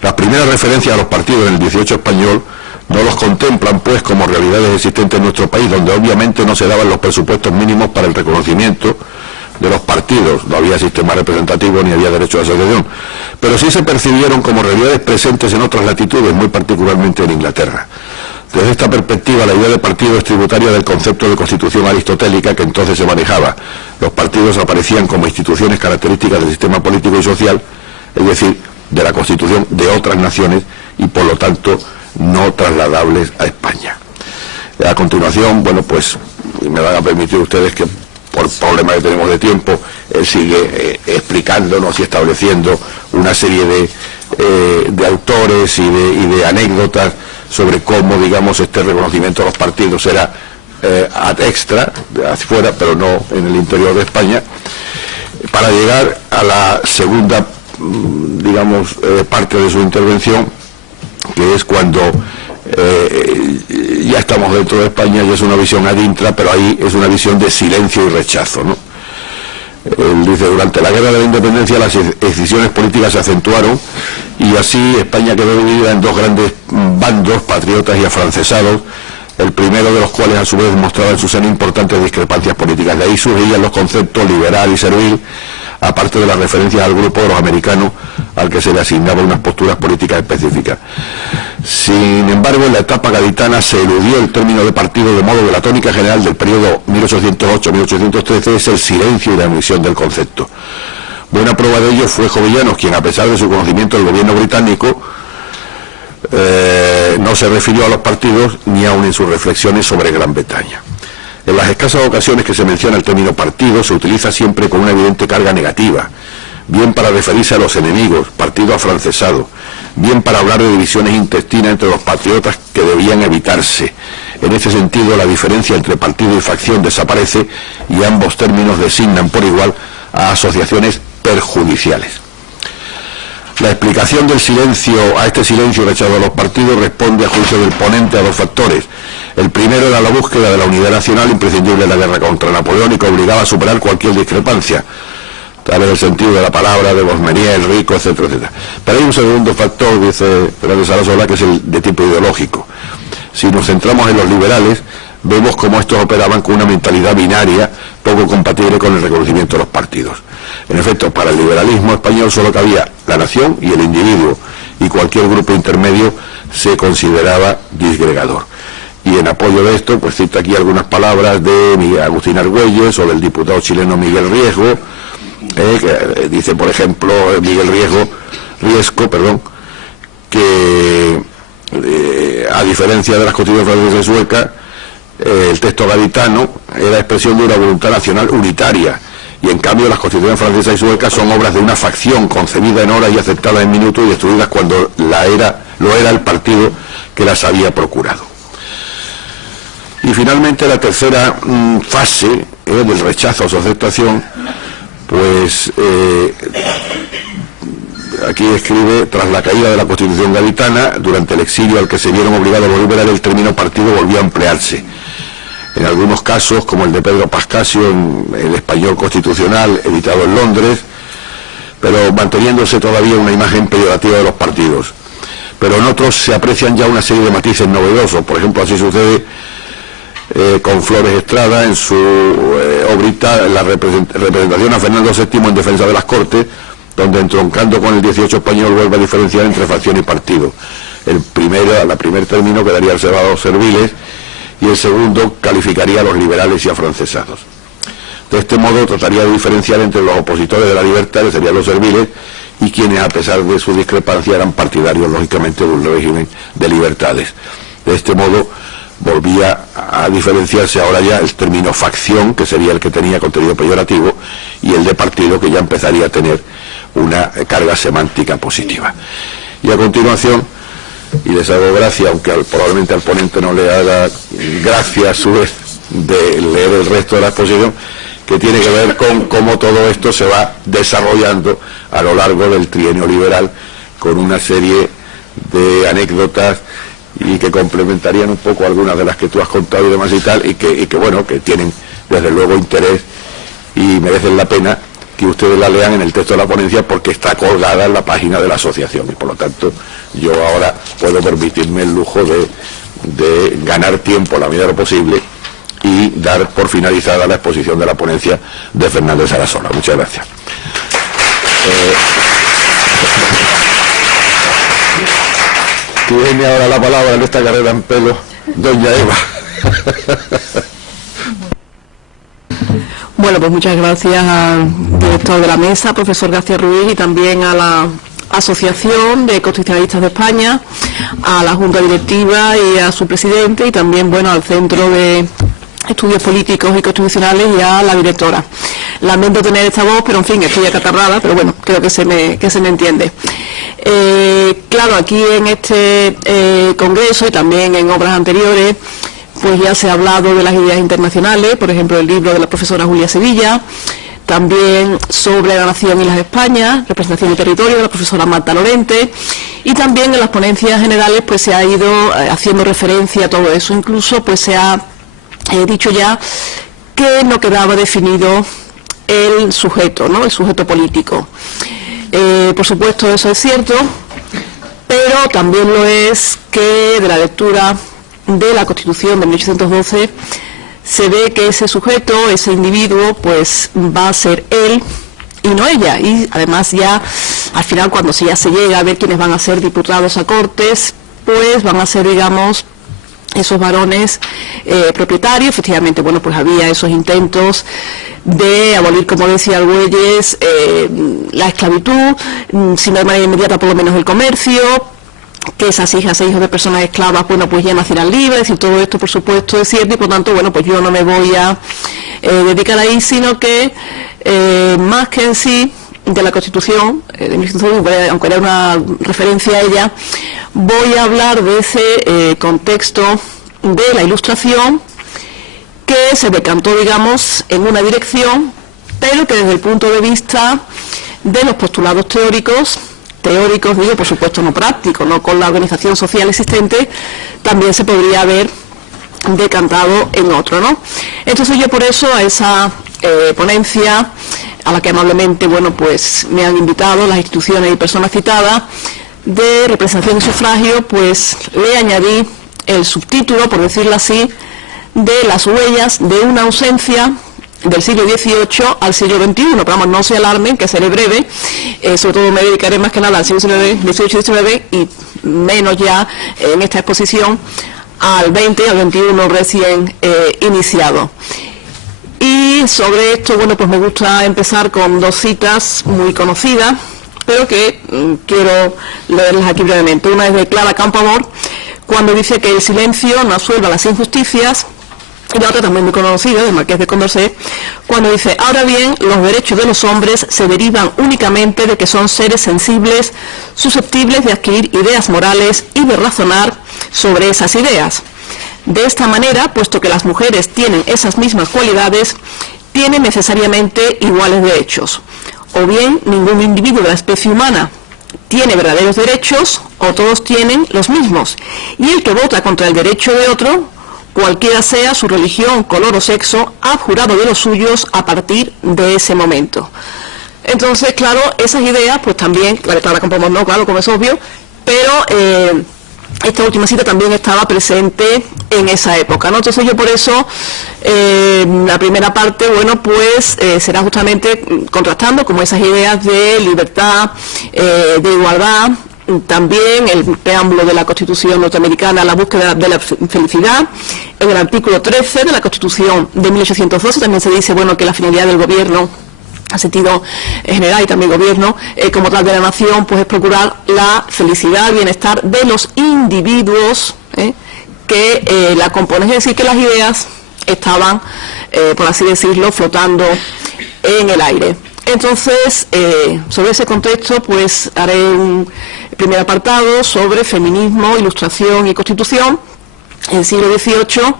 Las primeras referencias a los partidos en el 18 español no los contemplan, pues, como realidades existentes en nuestro país, donde obviamente no se daban los presupuestos mínimos para el reconocimiento de los partidos, no había sistema representativo ni había derecho de asociación, pero sí se percibieron como realidades presentes en otras latitudes, muy particularmente en Inglaterra. Desde esta perspectiva, la idea de partido es tributaria del concepto de constitución aristotélica que entonces se manejaba. Los partidos aparecían como instituciones características del sistema político y social, es decir, de la constitución de otras naciones, y por lo tanto no trasladables a España. A continuación, bueno, pues me van a permitir ustedes que por problemas que tenemos de tiempo, él sigue explicándonos y estableciendo una serie de autores y de anécdotas sobre cómo, digamos, este reconocimiento de los partidos era ad extra, hacia fuera, pero no en el interior de España, para llegar a la segunda, digamos, parte de su intervención, que es cuando ya estamos dentro de España y es una visión ad intra, pero ahí es una visión de silencio y rechazo, ¿no? Él dice: durante la Guerra de la Independencia las escisiones políticas se acentuaron y así España quedó dividida en dos grandes bandos, patriotas y afrancesados, el primero de los cuales a su vez mostraba en su seno importantes discrepancias políticas. De ahí surgían los conceptos liberal y servil, aparte de las referencias al grupo de los americanos al que se le asignaban unas posturas políticas específicas. Sin embargo, en la etapa gaditana se eludió el término de partido, de modo que la tónica general del periodo 1808-1813 es el silencio y la omisión del concepto. Buena prueba de ello fue Jovellanos, quien, a pesar de su conocimiento del gobierno británico, no se refirió a los partidos ni aun en sus reflexiones sobre Gran Bretaña. En las escasas ocasiones que se menciona el término partido, se utiliza siempre con una evidente carga negativa, bien para referirse a los enemigos, partido afrancesado, bien para hablar de divisiones intestinas entre los patriotas que debían evitarse. En ese sentido, la diferencia entre partido y facción desaparece y ambos términos designan por igual a asociaciones perjudiciales. La explicación del silencio, a este silencio y rechazo a los partidos, responde a juicio del ponente a dos factores. El primero era la búsqueda de la unidad nacional imprescindible en la guerra contra Napoleón y que obligaba a superar cualquier discrepancia, tal es el sentido de la palabra de Bosmenier, Rico, etcétera, etcétera. Pero hay un segundo factor, dice Fernández Sarasola, que es el de tipo ideológico. Si nos centramos en los liberales, vemos cómo estos operaban con una mentalidad binaria poco compatible con el reconocimiento de los partidos. En efecto, para el liberalismo español solo cabía la nación y el individuo, y cualquier grupo intermedio se consideraba disgregador. Y en apoyo de esto, pues cito aquí algunas palabras de Agustín Argüelles o del diputado chileno Miguel Riesgo, que dice, por ejemplo, Miguel Riesco, que a diferencia de las constituciones francesas y suecas, el texto gaditano era expresión de una voluntad nacional unitaria, y en cambio las constituciones francesas y suecas son obras de una facción concebida en horas y aceptada en minutos y destruidas cuando lo era el partido que las había procurado. Y finalmente la tercera fase del rechazo a su aceptación, pues aquí escribe: tras la caída de la Constitución gaditana, durante el exilio al que se vieron obligados los liberales, el término partido volvió a emplearse. En algunos casos, como el de Pedro Pascasio en el Español Constitucional, editado en Londres, pero manteniéndose todavía una imagen peyorativa de los partidos. Pero en otros se aprecian ya una serie de matices novedosos. Por ejemplo, así sucede con Flores Estrada en su obrita, la representación a Fernando VII en defensa de las Cortes, donde, entroncando con el 18 español, vuelve a diferenciar entre facción y partido. La primer término quedaría reservado a los serviles, y el segundo calificaría a los liberales y afrancesados. De este modo trataría de diferenciar entre los opositores de la libertad, que serían los serviles, y quienes, a pesar de su discrepancia, eran partidarios, lógicamente, de un régimen de libertades. De este modo volvía a diferenciarse ahora ya el término facción, que sería el que tenía contenido peyorativo, y el de partido, que ya empezaría a tener una carga semántica positiva. Y a continuación, y les hago gracia, aunque probablemente al ponente no le haga gracia a su vez de leer el resto de la exposición, que tiene que ver con cómo todo esto se va desarrollando a lo largo del trienio liberal, con una serie de anécdotas y que complementarían un poco algunas de las que tú has contado y demás y tal, y que bueno, que tienen desde luego interés y merecen la pena que ustedes la lean en el texto de la ponencia, porque está colgada en la página de la asociación, y por lo tanto yo ahora puedo permitirme el lujo de ganar tiempo la medida de lo posible y dar por finalizada la exposición de la ponencia de Fernández Sarasola. Muchas gracias. Tiene ahora la palabra en esta carrera en pelo doña Eva. Bueno, pues muchas gracias al director de la mesa, profesor García Ruiz, y también a la Asociación de Constitucionalistas de España, a la Junta Directiva y a su presidente, y también, bueno, al Centro de Estudios Políticos y Constitucionales y a la directora. Lamento tener esta voz, pero en fin, estoy acatarrada, pero bueno, creo que se me entiende. Claro, aquí en este congreso y también en obras anteriores, pues ya se ha hablado de las ideas internacionales, por ejemplo, el libro de la profesora Julia Sevilla, también sobre la nación y las Españas, representación y territorio, de la profesora Marta Lorente, y también en las ponencias generales pues se ha ido haciendo referencia a todo eso. Incluso pues se ha dicho ya que no quedaba definido el sujeto, ¿no?, el sujeto político. Por supuesto, eso es cierto, pero también lo es que de la lectura de la Constitución de 1812 se ve que ese sujeto, ese individuo, pues va a ser él y no ella. Y además ya al final, cuando ya se llega a ver quiénes van a ser diputados a Cortes, pues van a ser, digamos, esos varones propietarios. Efectivamente, bueno, pues había esos intentos de abolir, como decía Argüelles, la esclavitud, si no de manera inmediata, por lo menos el comercio, que esas hijas e hijos de personas esclavas, bueno, pues ya nacieran libres, y todo esto, por supuesto, es cierto, y por tanto, bueno, pues yo no me voy a dedicar ahí, sino que más que en sí de la Constitución de 1812, aunque era una referencia a ella, voy a hablar de ese contexto de la Ilustración, que se decantó, digamos, en una dirección, pero que desde el punto de vista de los postulados teóricos, digo, por supuesto no prácticos, no con la organización social existente, también se podría haber decantado en otro, ¿no? Entonces yo por eso a esa ponencia, a la que amablemente, bueno, pues me han invitado las instituciones y personas citadas, de representación y sufragio, pues le añadí el subtítulo, por decirlo así, de las huellas de una ausencia del siglo XVIII al siglo XXI, pero vamos, no se alarmen, que seré breve, sobre todo me dedicaré más que nada al siglo XVIII y XIX, y menos ya en esta exposición al XX y al XXI recién iniciado. Y sobre esto, bueno, pues me gusta empezar con dos citas muy conocidas, pero que quiero leerles aquí brevemente. Una es de Clara Campoamor, cuando dice que el silencio no absuelve las injusticias, y la otra también muy conocida, del Marqués de Condorcet, cuando dice: ahora bien, los derechos de los hombres se derivan únicamente de que son seres sensibles, susceptibles de adquirir ideas morales y de razonar sobre esas ideas. De esta manera, puesto que las mujeres tienen esas mismas cualidades, tienen necesariamente iguales derechos. O bien, ningún individuo de la especie humana tiene verdaderos derechos, o todos tienen los mismos. Y el que vota contra el derecho de otro, cualquiera sea su religión, color o sexo, ha jurado de los suyos a partir de ese momento. Entonces, claro, esas ideas, pues también, la de Clara Campoamor no, claro, como es obvio, pero esta última cita también estaba presente en esa época, ¿no? Entonces yo por eso, la primera parte, bueno, pues será justamente contrastando como esas ideas de libertad, de igualdad, también el preámbulo de la Constitución norteamericana, la búsqueda de la felicidad. En el artículo 13 de la Constitución de 1812 también se dice, bueno, que la finalidad del gobierno, en sentido general, y también gobierno como tal de la nación, pues es procurar la felicidad, el bienestar de los individuos que la componen. Es decir, que las ideas estaban, por así decirlo, flotando en el aire. Entonces, sobre ese contexto, pues haré un primer apartado sobre feminismo, ilustración y constitución en el siglo XVIII,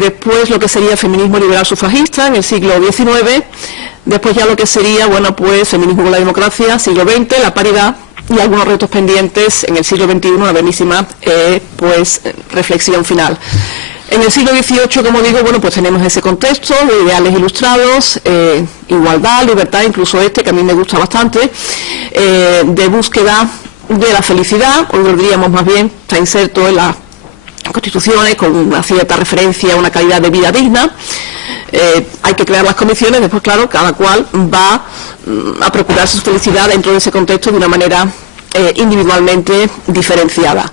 después lo que sería feminismo liberal sufragista en el siglo XIX, después ya lo que sería, bueno, pues feminismo con la democracia, siglo XX, la paridad, y algunos retos pendientes en el siglo XXI, una brevísima pues reflexión final. En el siglo XVIII, como digo, bueno, pues tenemos ese contexto de ideales ilustrados, igualdad, libertad, incluso que a mí me gusta bastante, de búsqueda de la felicidad. Hoy lo diríamos más bien, está inserto en las constituciones con una cierta referencia a una calidad de vida digna. Hay que crear las condiciones, después, claro, cada cual va a procurar su felicidad dentro de ese contexto de una manera individualmente diferenciada.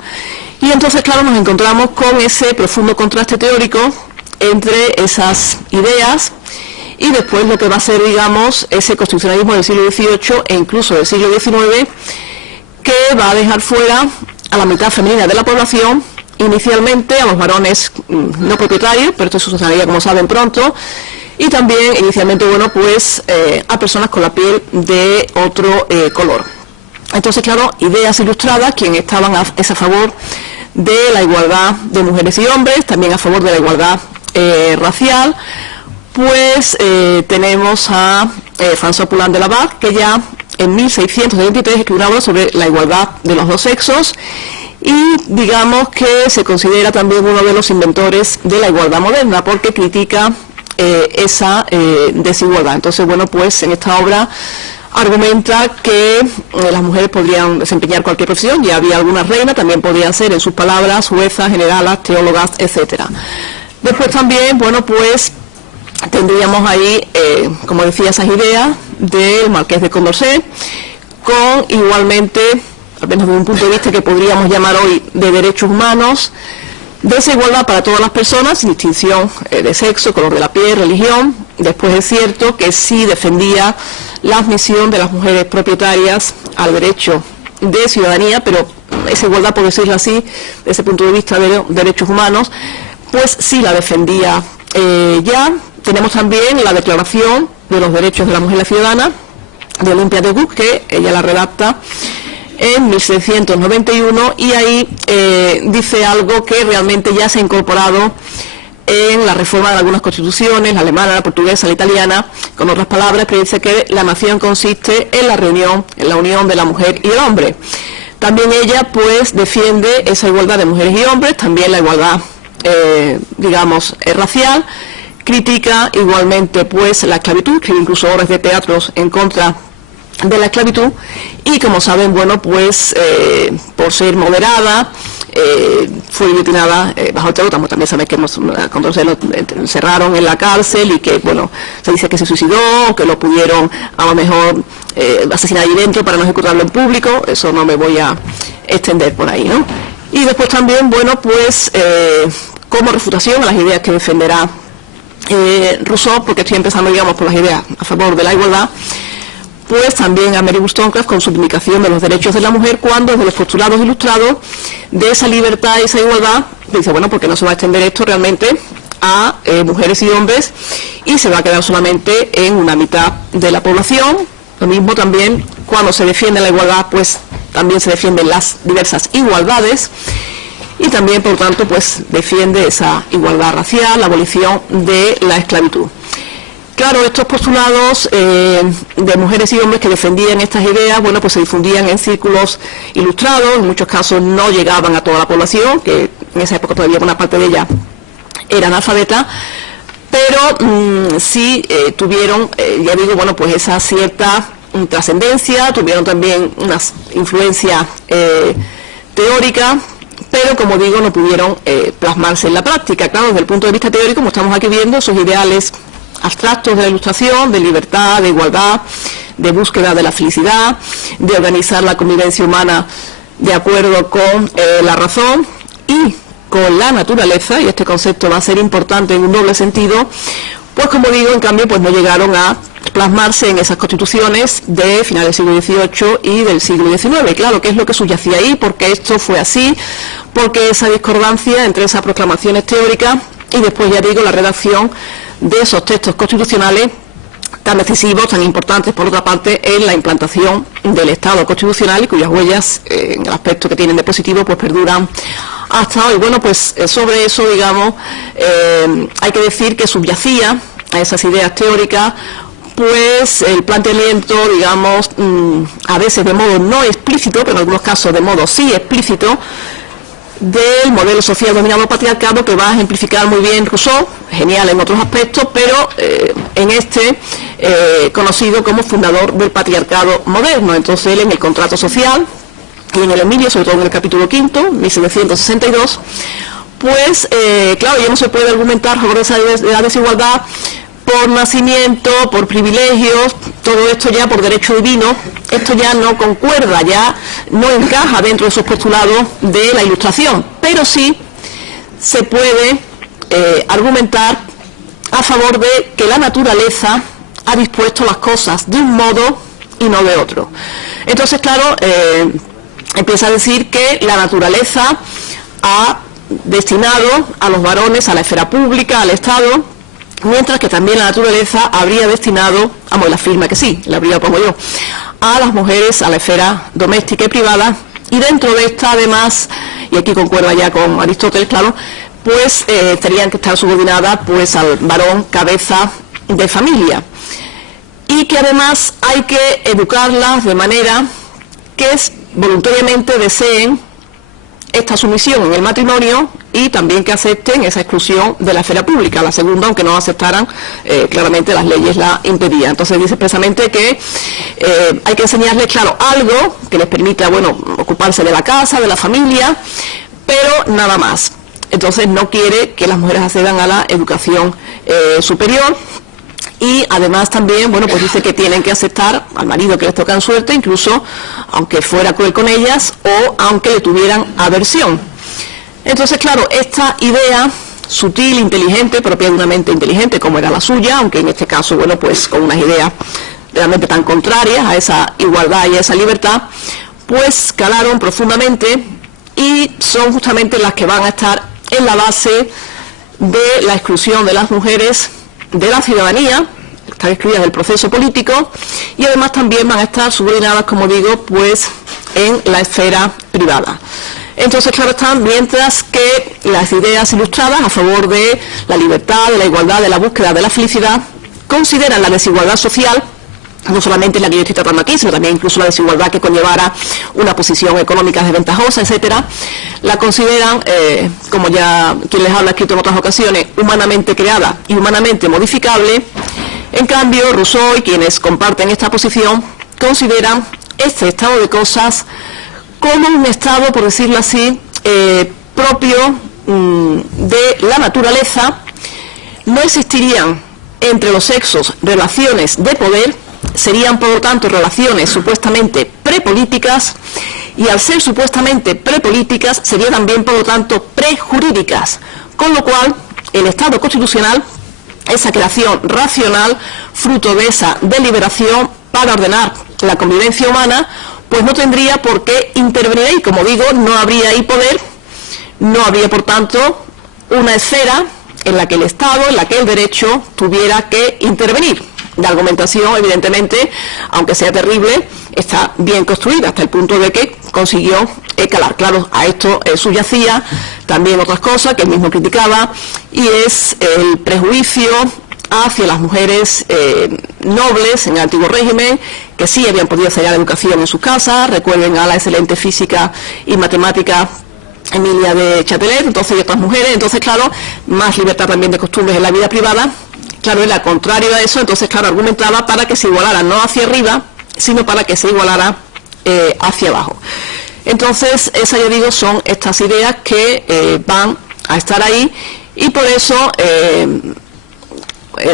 Y entonces, claro, nos encontramos con ese profundo contraste teórico entre esas ideas y después lo que va a ser, digamos, ese constitucionalismo del siglo XVIII e incluso del siglo XIX, que va a dejar fuera a la mitad femenina de la población, inicialmente a los varones no propietarios, pero esto sucedería, como saben, pronto, y también inicialmente, bueno, pues a personas con la piel de otro color. Entonces, claro, ideas ilustradas, quienes estaban a favor de la igualdad de mujeres y hombres, también a favor de la igualdad racial, pues tenemos a François Poulain de Labarthe, que ya en 1673 escribió una obra sobre la igualdad de los dos sexos, y digamos que se considera también uno de los inventores de la igualdad moderna, porque critica esa desigualdad. Entonces, bueno, pues en esta obra argumenta que las mujeres podrían desempeñar cualquier profesión, ya había algunas reinas, también podrían ser, en sus palabras, juezas, generalas, teólogas, etcétera. Después también, bueno, pues tendríamos ahí, como decía, esas ideas del Marqués de Condorcet, con igualmente, al menos desde un punto de vista que podríamos llamar hoy de derechos humanos, de esa igualdad para todas las personas, sin distinción de sexo, color de la piel, religión. Después es cierto que sí defendía la admisión de las mujeres propietarias al derecho de ciudadanía, pero esa igualdad, por decirlo así, desde ese punto de vista de derechos humanos, pues sí la defendía ya. Tenemos también la Declaración de los Derechos de la Mujer y la Ciudadana, de Olimpia de Gouges, que ella la redacta en 1691, y ahí dice algo que realmente ya se ha incorporado en la reforma de algunas constituciones, la alemana, la portuguesa, la italiana, con otras palabras, que dice que la nación consiste en la unión de la mujer y el hombre. También ella, pues, defiende esa igualdad de mujeres y hombres, también la igualdad, racial. Critica igualmente, pues, la esclavitud, que incluso obras de teatros en contra de la esclavitud, y como saben, bueno, pues por ser moderada, fue guillotinada bajo el terror. También saben que cuando se lo encerraron en la cárcel y que, bueno, se dice que se suicidó, que lo pudieron a lo mejor asesinar ahí dentro para no ejecutarlo en público. Eso no me voy a extender por ahí, ¿no? Y después también, bueno, pues como refutación a las ideas que defenderá Rousseau, porque estoy empezando, digamos, por las ideas a favor de la igualdad, pues también a Mary Wollstonecraft con su Vindicación de los Derechos de la Mujer, cuando desde los postulados ilustrados de esa libertad y esa igualdad, dice, bueno, porque no se va a extender esto realmente a mujeres y hombres, y se va a quedar solamente en una mitad de la población. Lo mismo también cuando se defiende la igualdad, pues también se defienden las diversas igualdades, y también, por tanto, pues defiende esa igualdad racial, la abolición de la esclavitud. Claro, estos postulados de mujeres y hombres que defendían estas ideas, bueno, pues se difundían en círculos ilustrados, en muchos casos no llegaban a toda la población, que en esa época todavía una parte de ella era analfabeta, pero sí tuvieron, ya digo, bueno, pues esa cierta trascendencia, tuvieron también una influencia teórica, pero, como digo, no pudieron plasmarse en la práctica. Claro, desde el punto de vista teórico, como estamos aquí viendo, esos ideales abstractos de la Ilustración, de libertad, de igualdad, de búsqueda de la felicidad, de organizar la convivencia humana de acuerdo con la razón y con la naturaleza, y este concepto va a ser importante en un doble sentido, pues, como digo, en cambio, pues no llegaron a plasmarse en esas constituciones de finales del siglo XVIII y del siglo XIX. Claro, ¿qué es lo que subyacía ahí? ¿Por qué esto fue así? ¿Por qué esa discordancia entre esas proclamaciones teóricas y después, ya digo, la redacción de esos textos constitucionales tan decisivos, tan importantes, por otra parte, en la implantación del Estado constitucional, y cuyas huellas, en el aspecto que tienen de positivo, pues perduran hasta hoy? Bueno, pues sobre eso, digamos, hay que decir que subyacía a esas ideas teóricas, pues el planteamiento, digamos, a veces de modo no explícito, pero en algunos casos de modo sí explícito, del modelo social dominado patriarcado, que va a ejemplificar muy bien Rousseau, genial en otros aspectos, pero en este conocido como fundador del patriarcado moderno. Entonces él, en el Contrato Social y en el Emilio, sobre todo en el capítulo 5, 1762, pues claro, ya no se puede argumentar sobre esa desigualdad por nacimiento, por privilegios, todo esto ya por derecho divino. Esto ya no concuerda, ya no encaja dentro de esos postulados de la Ilustración, pero sí se puede argumentar a favor de que la naturaleza ha dispuesto las cosas de un modo y no de otro. Entonces, claro, empieza a decir que la naturaleza ha destinado a los varones a la esfera pública, al Estado, mientras que también la naturaleza habría destinado, vamos, la afirma que sí, la habría, pongo yo, a las mujeres a la esfera doméstica y privada, y dentro de esta, además, y aquí concuerda ya con Aristóteles, claro, pues tendrían que estar subordinadas, pues, al varón cabeza de familia, y que además hay que educarlas de manera que voluntariamente deseen esta sumisión en el matrimonio y también que acepten esa exclusión de la esfera pública. La segunda, aunque no aceptaran, claramente las leyes la impedían. Entonces dice expresamente que hay que enseñarles, claro, algo que les permita, bueno, ocuparse de la casa, de la familia, pero nada más. Entonces no quiere que las mujeres accedan a la educación superior. Y además también, bueno, pues dice que tienen que aceptar al marido que les toca en suerte, incluso aunque fuera cruel con ellas o aunque le tuvieran aversión. Entonces, claro, esta idea sutil, inteligente, propia de una mente inteligente como era la suya, aunque en este caso, bueno, pues con unas ideas realmente tan contrarias a esa igualdad y a esa libertad, pues calaron profundamente y son justamente las que van a estar en la base de la exclusión de las mujeres de la ciudadanía, están excluidas del proceso político y además también van a estar subordinadas, como digo, pues en la esfera privada. Entonces, claro están, mientras que las ideas ilustradas a favor de la libertad, de la igualdad, de la búsqueda de la felicidad, consideran la desigualdad social, no solamente la que yo estoy tratando aquí, sino también incluso la desigualdad que conllevara una posición económica desventajosa, etcétera, la consideran, como ya quien les habla escrito en otras ocasiones, humanamente creada y humanamente modificable. En cambio, Rousseau y quienes comparten esta posición consideran este estado de cosas como un estado, por decirlo así, propio de la naturaleza. No existirían entre los sexos relaciones de poder, serían por lo tanto relaciones supuestamente prepolíticas, y al ser supuestamente prepolíticas serían también por lo tanto prejurídicas, con lo cual el Estado constitucional, esa creación racional fruto de esa deliberación para ordenar la convivencia humana, pues no tendría por qué intervenir ahí. Como digo, no habría ahí poder, no habría por tanto una esfera en la que el Estado, en la que el derecho tuviera que intervenir. La argumentación, evidentemente, aunque sea terrible, está bien construida hasta el punto de que consiguió calar. Claro, a esto subyacía también otras cosas que él mismo criticaba, y es el prejuicio hacia las mujeres nobles en el antiguo régimen, que sí habían podido hacer la educación en sus casas. Recuerden a la excelente física y matemática Emilia de Chatelet, entonces, y otras mujeres. Entonces, claro, más libertad también de costumbres en la vida privada. Claro, era contrario a eso. Entonces, claro, argumentaba para que se igualara no hacia arriba, sino para que se igualara hacia abajo. Entonces, esas, ya digo, son estas ideas que van a estar ahí, y por eso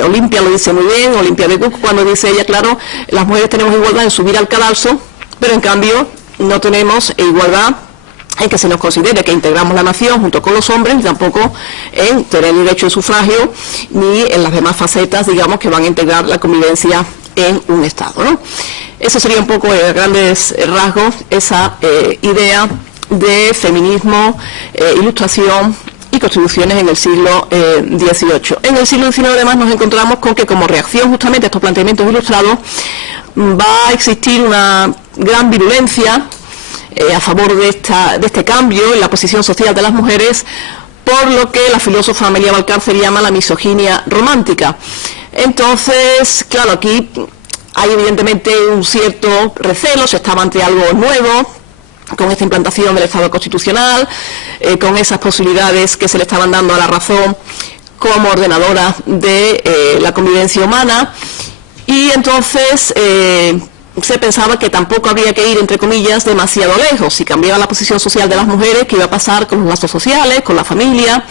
Olimpia lo dice muy bien, Olimpia de Cook, cuando dice ella, claro, las mujeres tenemos igualdad en subir al cadalso, pero en cambio no tenemos igualdad en que se nos considere que integramos la nación junto con los hombres, ni tampoco en tener derecho de sufragio, ni en las demás facetas, digamos, que van a integrar la convivencia en un Estado, ¿no? Eso sería un poco, a grandes rasgos, esa idea de feminismo, ilustración y constituciones en el siglo XVIII. En el siglo XIX, además, nos encontramos con que, como reacción justamente a estos planteamientos ilustrados, va a existir una gran virulencia a favor de este cambio en la posición social de las mujeres, por lo que la filósofa Amelia Valcárcel llama la misoginia romántica. Entonces, claro, aquí hay evidentemente un cierto recelo, se estaba ante algo nuevo, con esta implantación del Estado constitucional, con esas posibilidades que se le estaban dando a la razón como ordenadora de la convivencia humana, y entonces se pensaba que tampoco habría que ir, entre comillas, demasiado lejos. Si cambiaba la posición social de las mujeres, ¿qué iba a pasar con los lazos sociales, con la familia?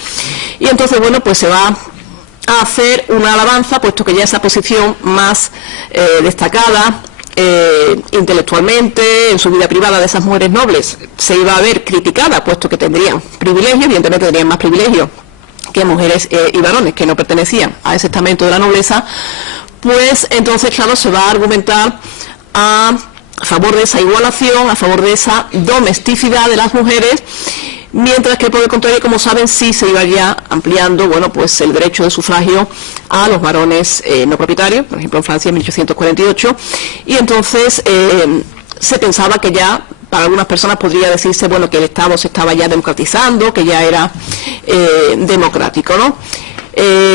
Y entonces, bueno, pues se va a hacer una alabanza, puesto que ya esa posición más destacada intelectualmente, en su vida privada, de esas mujeres nobles, se iba a ver criticada, puesto que tendrían privilegios, evidentemente tendrían más privilegios que mujeres y varones que no pertenecían a ese estamento de la nobleza. Pues entonces, claro, se va a argumentar a favor de esa igualación, a favor de esa domesticidad de las mujeres, mientras que por el contrario, como saben, sí se iba ya ampliando, bueno, pues el derecho de sufragio a los varones no propietarios, por ejemplo en Francia en 1848, y entonces se pensaba que ya, para algunas personas podría decirse, bueno, que el Estado se estaba ya democratizando, que ya era democrático, ¿no?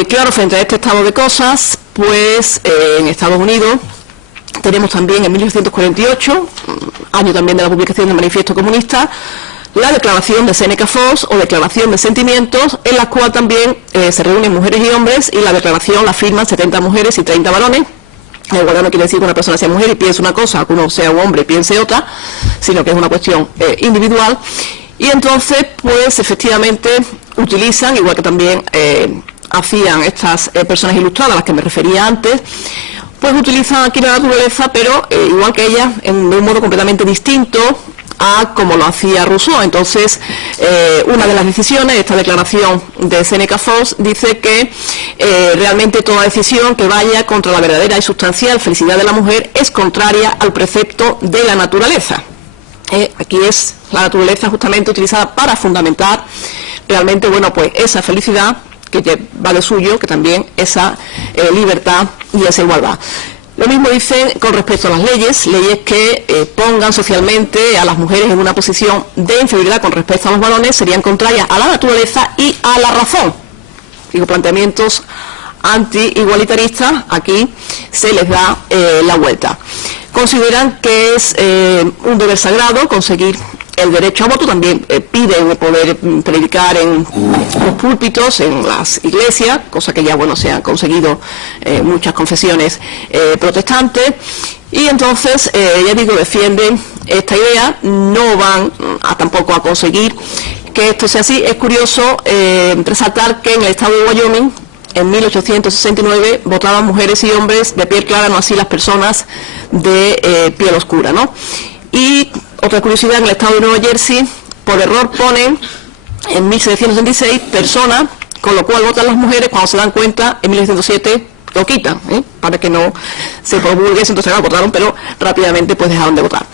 Claro, frente a este estado de cosas, pues en Estados Unidos tenemos también en 1948, año también de la publicación del Manifiesto Comunista, la declaración de Seneca Falls o declaración de sentimientos, en la cual también se reúnen mujeres y hombres, y la declaración la firman 70 mujeres y 30 varones. Igual no quiere decir que una persona sea mujer y piense una cosa, que uno sea un hombre y piense otra, sino que es una cuestión individual. Y entonces, pues efectivamente utilizan, igual que también hacían estas personas ilustradas a las que me refería antes, pues utilizan aquí la naturaleza, pero igual que ellas, de un modo completamente distinto a como lo hacía Rousseau. Entonces, una de las decisiones, esta declaración de Seneca Falls, dice que realmente toda decisión que vaya contra la verdadera y sustancial felicidad de la mujer es contraria al precepto de la naturaleza. Aquí es la naturaleza justamente utilizada para fundamentar realmente, bueno, pues esa felicidad que va de suyo, que también esa libertad y esa igualdad. Lo mismo dice con respecto a las leyes que pongan socialmente a las mujeres en una posición de inferioridad con respecto a los varones, serían contrarias a la naturaleza y a la razón. Digo, planteamientos anti-igualitaristas, aquí se les da la vuelta. Consideran que es un deber sagrado conseguir el derecho a voto, también piden poder predicar en los púlpitos, en las iglesias, cosa que ya, bueno, se han conseguido muchas confesiones protestantes, y entonces, ya digo, defienden esta idea, no van tampoco a conseguir que esto sea así. Es curioso resaltar que en el estado de Wyoming, en 1869, votaban mujeres y hombres de piel clara, no así las personas de piel oscura, ¿no? Y otra curiosidad, en el estado de Nueva Jersey, por error ponen en 1766 personas, con lo cual votan las mujeres, cuando se dan cuenta, en 1907 lo quitan, para que no se promulgue eso. Entonces votaron, pero rápidamente pues dejaron de votar.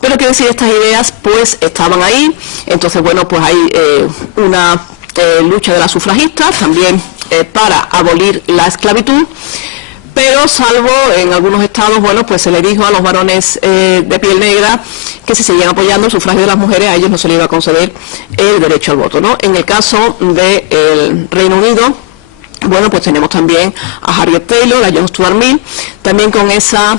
Pero quiero decir, estas ideas pues estaban ahí. Entonces, bueno, pues hay una lucha de las sufragistas también para abolir la esclavitud. Pero salvo en algunos estados, bueno, pues se le dijo a los varones de piel negra que si seguían apoyando el sufragio de las mujeres, a ellos no se les iba a conceder el derecho al voto, ¿no? En el caso del Reino Unido, bueno, pues tenemos también a Harriet Taylor, a John Stuart Mill, también con esa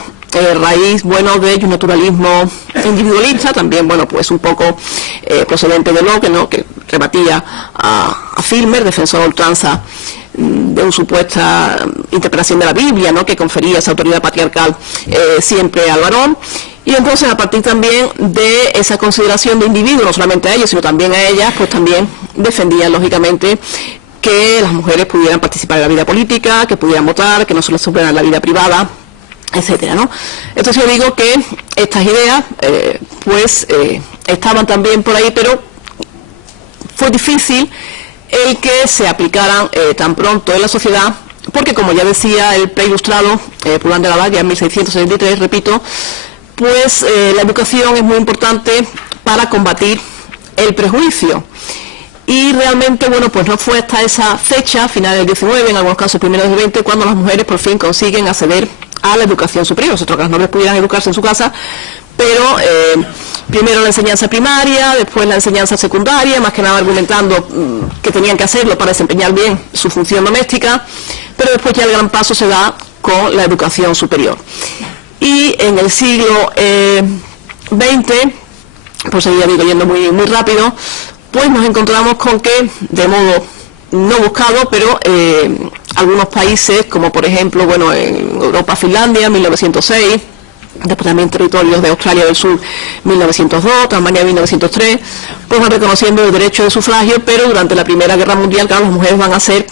raíz, bueno, de un naturalismo individualista, también, bueno, pues un poco procedente de Locke, ¿no?, que rebatía a Filmer, defensor de ultranza de una supuesta interpretación de la Biblia, ¿no?, que confería esa autoridad patriarcal siempre al varón. Y entonces, a partir también de esa consideración de individuo, no solamente a ellos, sino también a ellas, pues también defendían, lógicamente, que las mujeres pudieran participar en la vida política, que pudieran votar, que no se les supieran la vida privada, etcétera, ¿no? Entonces yo digo que estas ideas, pues, estaban también por ahí, pero fue difícil el que se aplicaran tan pronto en la sociedad, porque, como ya decía el preilustrado Pulán de la Valle en 1673, repito, pues la educación es muy importante para combatir el prejuicio. Y realmente, bueno, pues no fue hasta esa fecha, finales del 19, en algunos casos primeros del 20, cuando las mujeres por fin consiguen acceder a la educación superior. Nosotros, que las nobles pudieran educarse en su casa, pero primero la enseñanza primaria, después la enseñanza secundaria, más que nada argumentando que tenían que hacerlo para desempeñar bien su función doméstica, pero después ya el gran paso se da con la educación superior. Y en el siglo XX, pues ya digo, yendo muy rápido, pues nos encontramos con que, de modo no buscado, pero algunos países, como por ejemplo, bueno, en Europa, Finlandia, 1906, después también territorios de Australia del Sur, 1902, Tasmania, 1903, pues van reconociendo el derecho de sufragio, pero durante la Primera Guerra Mundial, claro, las mujeres van a ser,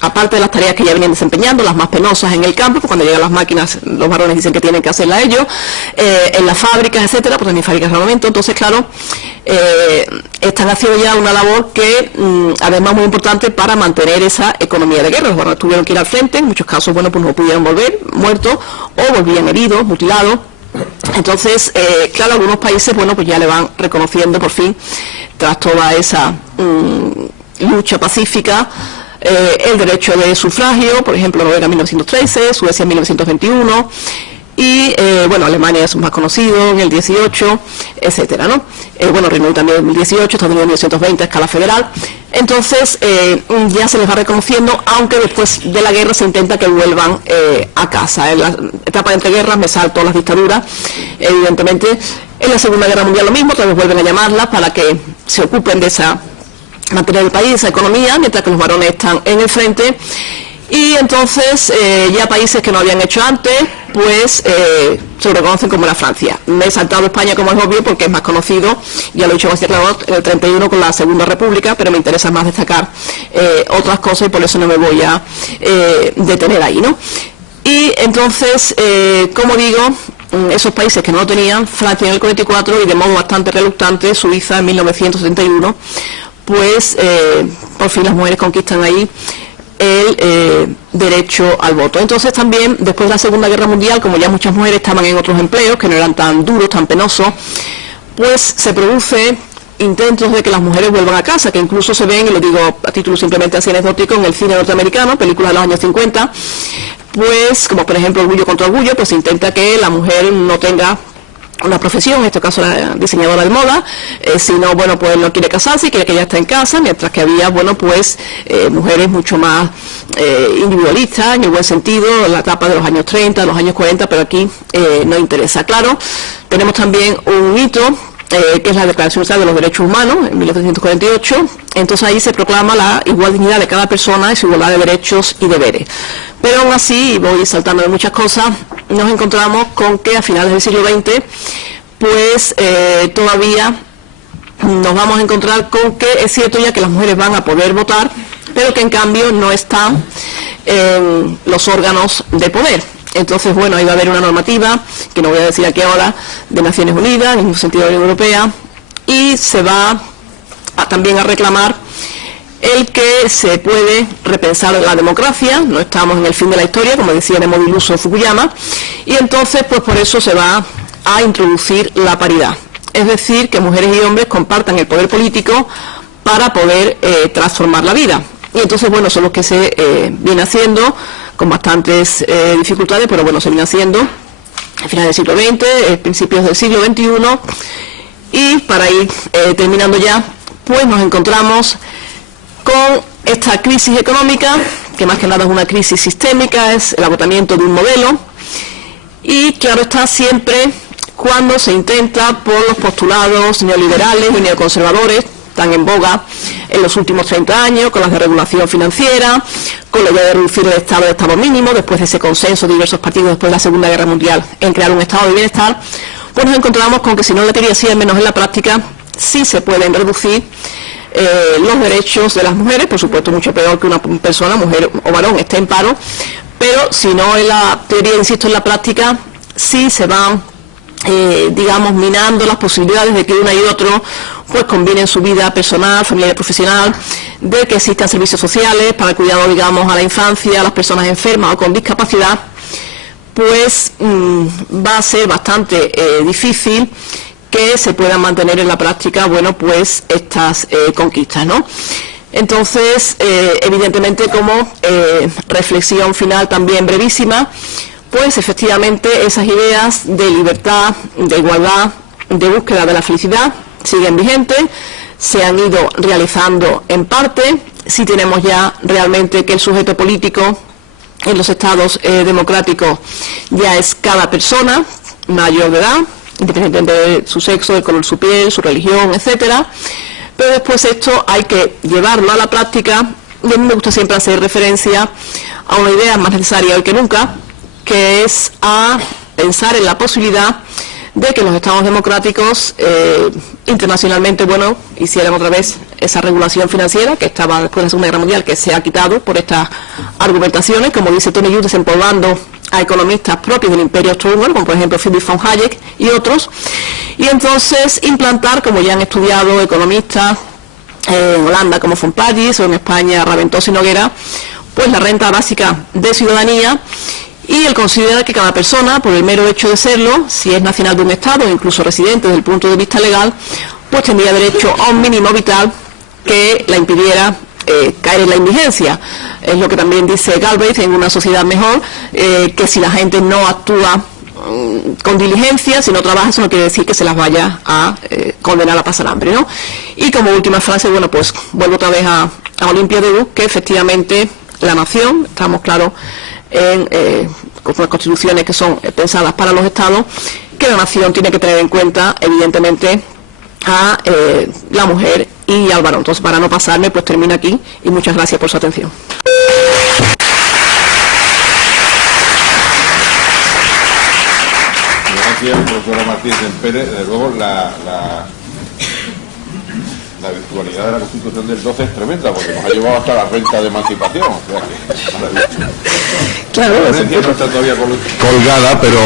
aparte de las tareas que ya venían desempeñando, las más penosas en el campo, porque cuando llegan las máquinas, los varones dicen que tienen que hacerla ellos, en las fábricas, etcétera, pues también fábricas de armamento. Entonces, claro, están haciendo ya una labor que, además, muy importante para mantener esa economía de guerra. Los varones tuvieron que ir al frente, en muchos casos, bueno, pues no pudieron volver muertos, o volvían heridos, mutilados. Entonces, claro, algunos países, bueno, pues ya le van reconociendo por fin, tras toda esa lucha pacífica, el derecho de sufragio. Por ejemplo, Noruega en 1913, Suecia en 1921, y bueno, Alemania es más conocido en el 18, etcétera, ¿no? Bueno, Reino Unido también en el 18, Estados Unidos en 1920 a escala federal. Entonces ya se les va reconociendo, aunque después de la guerra se intenta que vuelvan a casa. En la etapa de entreguerras me salto las dictaduras, evidentemente, En la Segunda Guerra Mundial lo mismo, otra vez vuelven a llamarlas para que se ocupen de esa materia del país, de esa economía, mientras que los varones están en el frente. Y entonces ya países que no habían hecho antes, pues se lo reconocen como la Francia. Me he saltado España, como es obvio, porque es más conocido, ya lo he dicho García Clavot en el 31 con la Segunda República, pero me interesa más destacar otras cosas y por eso no me voy a detener ahí, ¿no? Y entonces, como digo, esos países que no lo tenían, Francia en el 44 y de modo bastante reluctante, Suiza en 1971, pues por fin las mujeres conquistan ahí el derecho al voto. Entonces también, después de la Segunda Guerra Mundial, como ya muchas mujeres estaban en otros empleos que no eran tan duros, tan penosos, pues se produce intentos de que las mujeres vuelvan a casa, que incluso se ven, y lo digo a título simplemente así anecdótico, en el cine norteamericano, películas de los años 50, pues como por ejemplo Orgullo contra Orgullo, pues se intenta que la mujer no tenga una profesión, en este caso la diseñadora de moda, sino, bueno, pues no quiere casarse, quiere que ella esté en casa, mientras que había, bueno, pues mujeres mucho más individualistas, en el buen sentido, en la etapa de los años 30, de los años 40, pero aquí no interesa. Claro, tenemos también un hito, que es la Declaración Universal de los Derechos Humanos, en 1948, entonces ahí se proclama la igual dignidad de cada persona y su igualdad de derechos y deberes. Pero aún así, y voy saltando de muchas cosas, nos encontramos con que a finales del siglo XX, pues todavía nos vamos a encontrar con que es cierto ya que las mujeres van a poder votar, pero que en cambio no están en los órganos de poder. Entonces, bueno, ahí va a haber una normativa, que no voy a decir aquí ahora, de Naciones Unidas, en el mismo sentido de la Unión Europea, y se va también a reclamar el que se puede repensar la democracia, no estamos en el fin de la historia, como decía Nemo Iluso Fukuyama, y entonces pues por eso se va a introducir la paridad, es decir, que mujeres y hombres compartan el poder político para poder transformar la vida. Y entonces, bueno, son los que se viene haciendo, con bastantes dificultades, pero bueno, se viene haciendo a finales del siglo XX, principios del siglo XXI, y para ir terminando ya, pues nos encontramos con esta crisis económica, que más que nada es una crisis sistémica, es el agotamiento de un modelo, y claro está siempre cuando se intenta por los postulados neoliberales y neoconservadores, tan en boga en los últimos 30 años, con las de regulación financiera, con la idea de reducir el estado mínimo, después de ese consenso de diversos partidos después de la Segunda Guerra Mundial en crear un estado de bienestar, pues nos encontramos con que si no en la teoría sí, al menos en la práctica, sí se pueden reducir los derechos de las mujeres, por supuesto mucho peor que una persona, mujer o varón, esté en paro, pero si no en la teoría, insisto, en la práctica, sí se van, digamos, minando las posibilidades de que uno y otro pues combinen su vida personal, familiar y profesional, de que existan servicios sociales para el cuidado, digamos, a la infancia, a las personas enfermas o con discapacidad, pues va a ser bastante difícil que se puedan mantener en la práctica, bueno, pues estas conquistas, ¿no? Entonces, evidentemente, como reflexión final también brevísima, pues efectivamente esas ideas de libertad, de igualdad, de búsqueda de la felicidad siguen vigentes, se han ido realizando en parte, sí tenemos ya realmente que el sujeto político en los estados democráticos ya es cada persona mayor de edad, independientemente de su sexo, del color de su piel, su religión, etcétera, pero después esto hay que llevarlo a la práctica, y a mí me gusta siempre hacer referencia a una idea más necesaria hoy que nunca, que es a pensar en la posibilidad de que los estados democráticos internacionalmente, bueno, hicieran otra vez esa regulación financiera que estaba después de la Segunda Guerra Mundial, que se ha quitado por estas argumentaciones, como dice Tony Judt, desempolvando a economistas propios del imperio austrohúngaro, como por ejemplo Friedrich von Hayek y otros, y entonces implantar, como ya han estudiado economistas en Holanda como von Parijs o en España Raventós y Noguera, pues la renta básica de ciudadanía, y él considera que cada persona, por el mero hecho de serlo, si es nacional de un Estado o incluso residente desde el punto de vista legal, pues tendría derecho a un mínimo vital que la impidiera caer en la indigencia. Es lo que también dice Galbraith en Una sociedad mejor, que si la gente no actúa con diligencia, si no trabaja, eso no quiere decir que se las vaya a condenar a pasar hambre, ¿no? Y como última frase, bueno, pues vuelvo otra vez a Olimpia de Gaulle, que efectivamente la nación, estamos claros, con unas constituciones que son pensadas para los estados, que la nación tiene que tener en cuenta, evidentemente, a la mujer y al varón. Entonces, para no pasarme, pues termino aquí y muchas gracias por su atención. Gracias, profesora Martínez Pérez. Desde luego, la virtualidad de la Constitución del 12 es tremenda, porque nos ha llevado hasta la renta de emancipación. O sea que, claro, no está todavía colgada, pero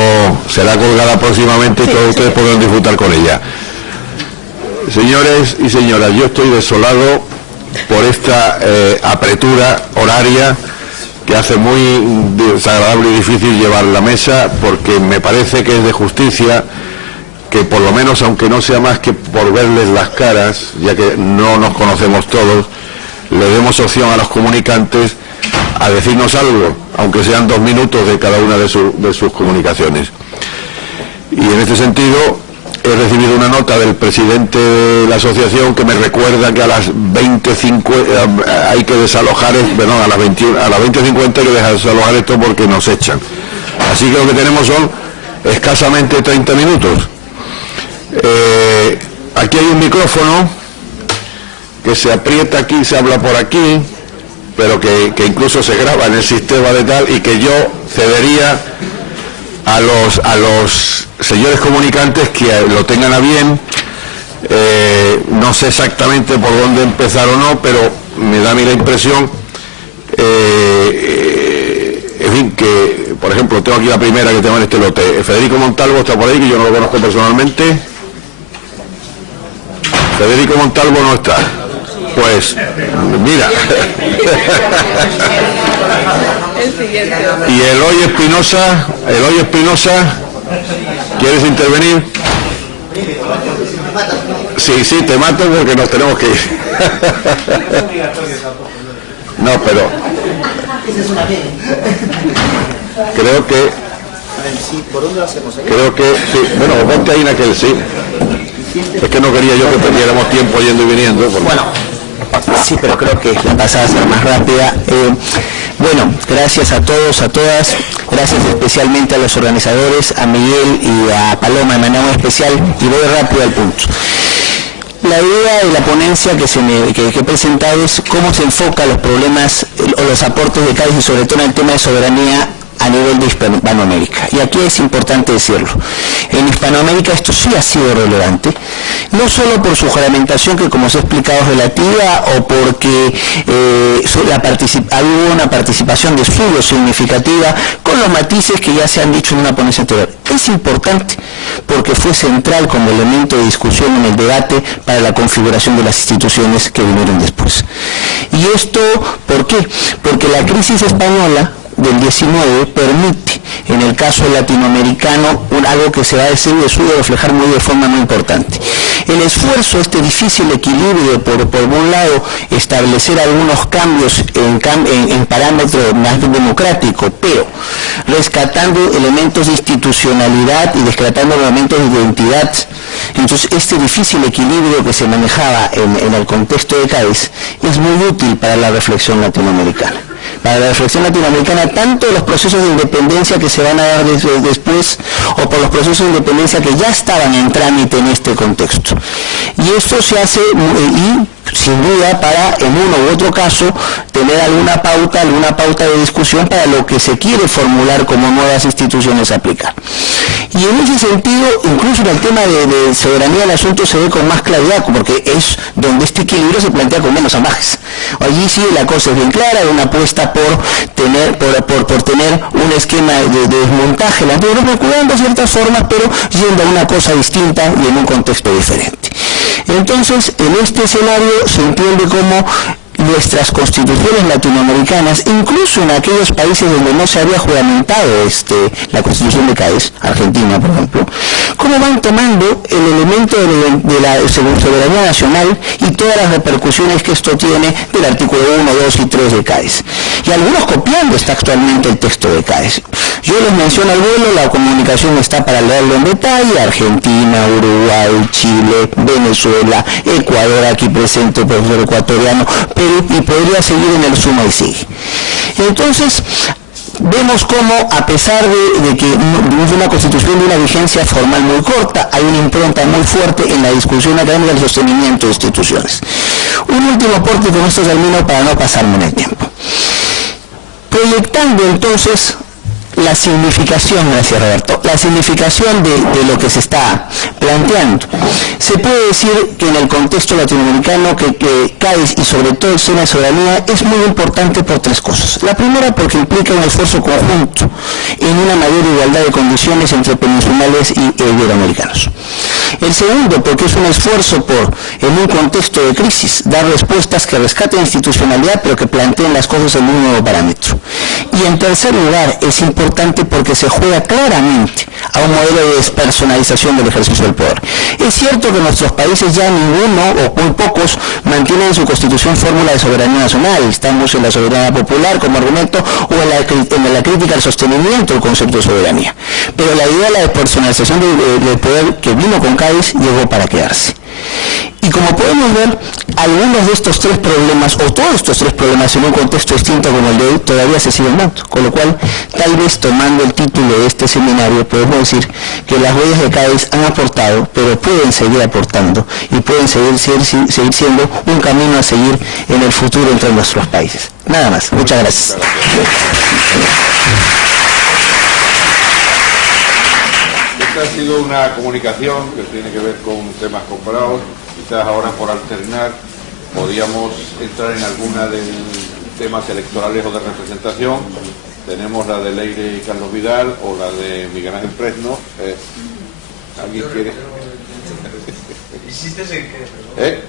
será colgada próximamente y todos ustedes podrán disfrutar con ella. Señores y señoras, yo estoy desolado por esta apretura horaria que hace muy desagradable y difícil llevar la mesa, porque me parece que es de justicia que por lo menos, aunque no sea más que por verles las caras, ya que no nos conocemos todos, le demos opción a los comunicantes a decirnos algo, aunque sean 2 minutos de cada una de sus comunicaciones. Y en este sentido he recibido una nota del presidente de la asociación que me recuerda que a las 20:50 hay que desalojar, perdón, a las 20:50 hay que desalojar esto porque nos echan. Así que lo que tenemos son escasamente 30 minutos. Aquí hay un micrófono que se aprieta aquí, se habla por aquí, pero que incluso se graba en el sistema de tal, y que yo cedería a los señores comunicantes que lo tengan a bien. No sé exactamente por dónde empezar o no, pero me da a mí la impresión, en fin, que por ejemplo tengo aquí la primera que tengo en este lote. Federico Montalvo está por ahí, que yo no lo conozco personalmente. Federico Montalvo no está. Pues, mira. Y Eloy Espinosa, ¿quieres intervenir? Sí, te mato porque nos tenemos que ir. No, pero creo que sí. Bueno, ponte ahí en aquel, sí. Es que no quería yo que perdiéramos tiempo yendo y viniendo. Porque... Bueno, sí, pero creo que la pasada a ser más rápida. Bueno, gracias a todos, a todas, gracias especialmente a los organizadores, a Miguel y a Paloma de manera muy especial, y voy rápido al punto. La idea de la ponencia que he presentado es cómo se enfoca los problemas o los aportes de Cádiz, y sobre todo en el tema de soberanía a nivel de Hispanoamérica. Y aquí es importante decirlo. En Hispanoamérica esto sí ha sido relevante, no solo por su juramentación, que como se ha explicado es relativa, o porque hubo una participación de estudio significativa, con los matices que ya se han dicho en una ponencia anterior. Es importante porque fue central como elemento de discusión en el debate para la configuración de las instituciones que vinieron después. ¿Y esto por qué? Porque la crisis española del 19 permite, en el caso latinoamericano, algo que se va a decir de suyo reflejar de forma muy importante. El esfuerzo, este difícil equilibrio, por un lado, establecer algunos cambios en parámetro más democrático, pero rescatando elementos de institucionalidad y rescatando elementos de identidad. Entonces, este difícil equilibrio que se manejaba en el contexto de Cádiz es muy útil para la reflexión latinoamericana. Para la reflexión latinoamericana, tanto de los procesos de independencia que se van a dar después, o por los procesos de independencia que ya estaban en trámite en este contexto. Y esto se hace, sin duda, para, en uno u otro caso, tener alguna pauta de discusión para lo que se quiere formular como nuevas instituciones a aplicar. Y en ese sentido, incluso en el tema de soberanía, el asunto se ve con más claridad, porque es donde este equilibrio se plantea con menos amajes. Allí sí la cosa es bien clara, hay una apuesta por tener un esquema de desmontaje, pero cuidando ciertas formas, pero yendo a una cosa distinta y en un contexto diferente. Entonces, en este escenario se entiende como nuestras constituciones latinoamericanas, incluso en aquellos países donde no se había juramentado la Constitución de Cádiz, Argentina por ejemplo, cómo van tomando el elemento de la soberanía nacional y todas las repercusiones que esto tiene del artículo 1, 2 y 3 de Cádiz. Y algunos copiando actualmente el texto de Cádiz. Yo les menciono al vuelo, la comunicación está para leerlo en detalle: Argentina, Uruguay, Chile, Venezuela, Ecuador, aquí presente el profesor ecuatoriano, Perú, y podría seguir en el suma y sigue. Entonces, vemos cómo, a pesar de que tenemos una constitución de una vigencia formal muy corta, hay una impronta muy fuerte en la discusión académica del sostenimiento de instituciones. Un último aporte con esto termino para no pasarme en el tiempo. Proyectando entonces la significación, gracias Roberto, la significación de lo que se está planteando. Se puede decir que en el contexto latinoamericano que Cádiz y sobre todo el tema de soberanía es muy importante por tres cosas. La primera, porque implica un esfuerzo conjunto en una mayor igualdad de condiciones entre peninsulares y iberoamericanos. El segundo, porque es un esfuerzo por, en un contexto de crisis, dar respuestas que rescaten institucionalidad pero que planteen las cosas en un nuevo parámetro. Y en tercer lugar, es importante porque se juega claramente a un modelo de despersonalización del ejercicio del poder. Es cierto que en nuestros países ya ninguno o muy pocos mantienen en su constitución fórmula de soberanía nacional. Estamos en la soberanía popular como argumento o en la crítica al sostenimiento del concepto de soberanía. Pero la idea de la despersonalización del poder que vino con Cádiz llegó para quedarse. Y como podemos ver, algunos de estos tres problemas, o todos estos tres problemas en un contexto distinto como el de hoy, todavía se siguen dando. Con lo cual, tal vez tomando el título de este seminario, podemos decir que las huellas de Cádiz han aportado, pero pueden seguir aportando y pueden seguir siendo un camino a seguir en el futuro entre nuestros países. Nada más. Muchas gracias. Esta ha sido una comunicación que tiene que ver con temas comparados. Quizás ahora, por alternar, podíamos entrar en alguna de temas electorales o de representación. Tenemos la de Leire y Carlos Vidal o la de Miguel Ángel Fresno. ¿Alguien quiere? ¿Insistes en que? Que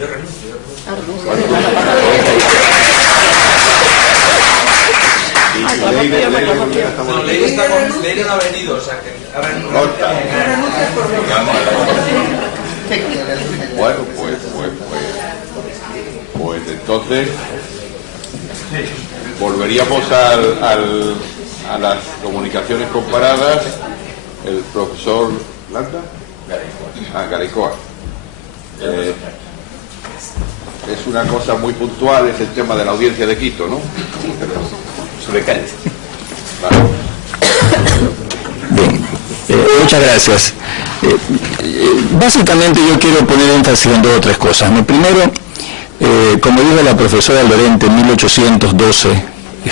yo renuncio. Leire no ha venido, o sea que ahora bueno, pues entonces volveríamos a las comunicaciones comparadas. El profesor Landa, Garicoa. Es una cosa muy puntual, es el tema de la audiencia de Quito, ¿no? Sobre Cádiz. Vale. Bien, muchas gracias. Básicamente yo quiero poner énfasis en dos o tres cosas. Primero, como dijo la profesora Lorente, en 1812,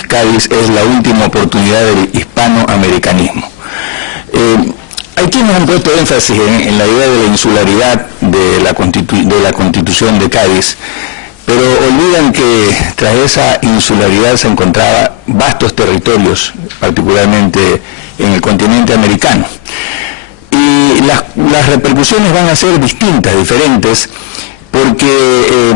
Cádiz es la última oportunidad del hispanoamericanismo. Hay quienes han puesto énfasis en la idea de la insularidad de la Constitución de Cádiz, pero olvidan que tras esa insularidad se encontraban vastos territorios, particularmente en el continente americano. Y las repercusiones van a ser distintas, diferentes, porque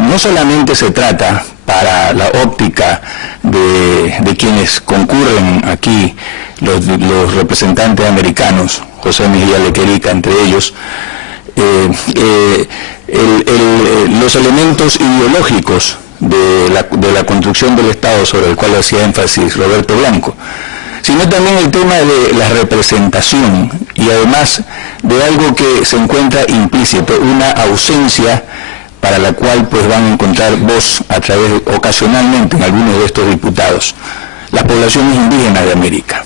no solamente se trata para la óptica de quienes concurren aquí, los representantes americanos, José Mejía Lequerica entre ellos, los elementos ideológicos de la construcción del Estado sobre el cual hacía énfasis Roberto Blanco, sino también el tema de la representación y además de algo que se encuentra implícito, una ausencia para la cual pues van a encontrar voz a través, ocasionalmente en algunos de estos diputados, las poblaciones indígenas de América.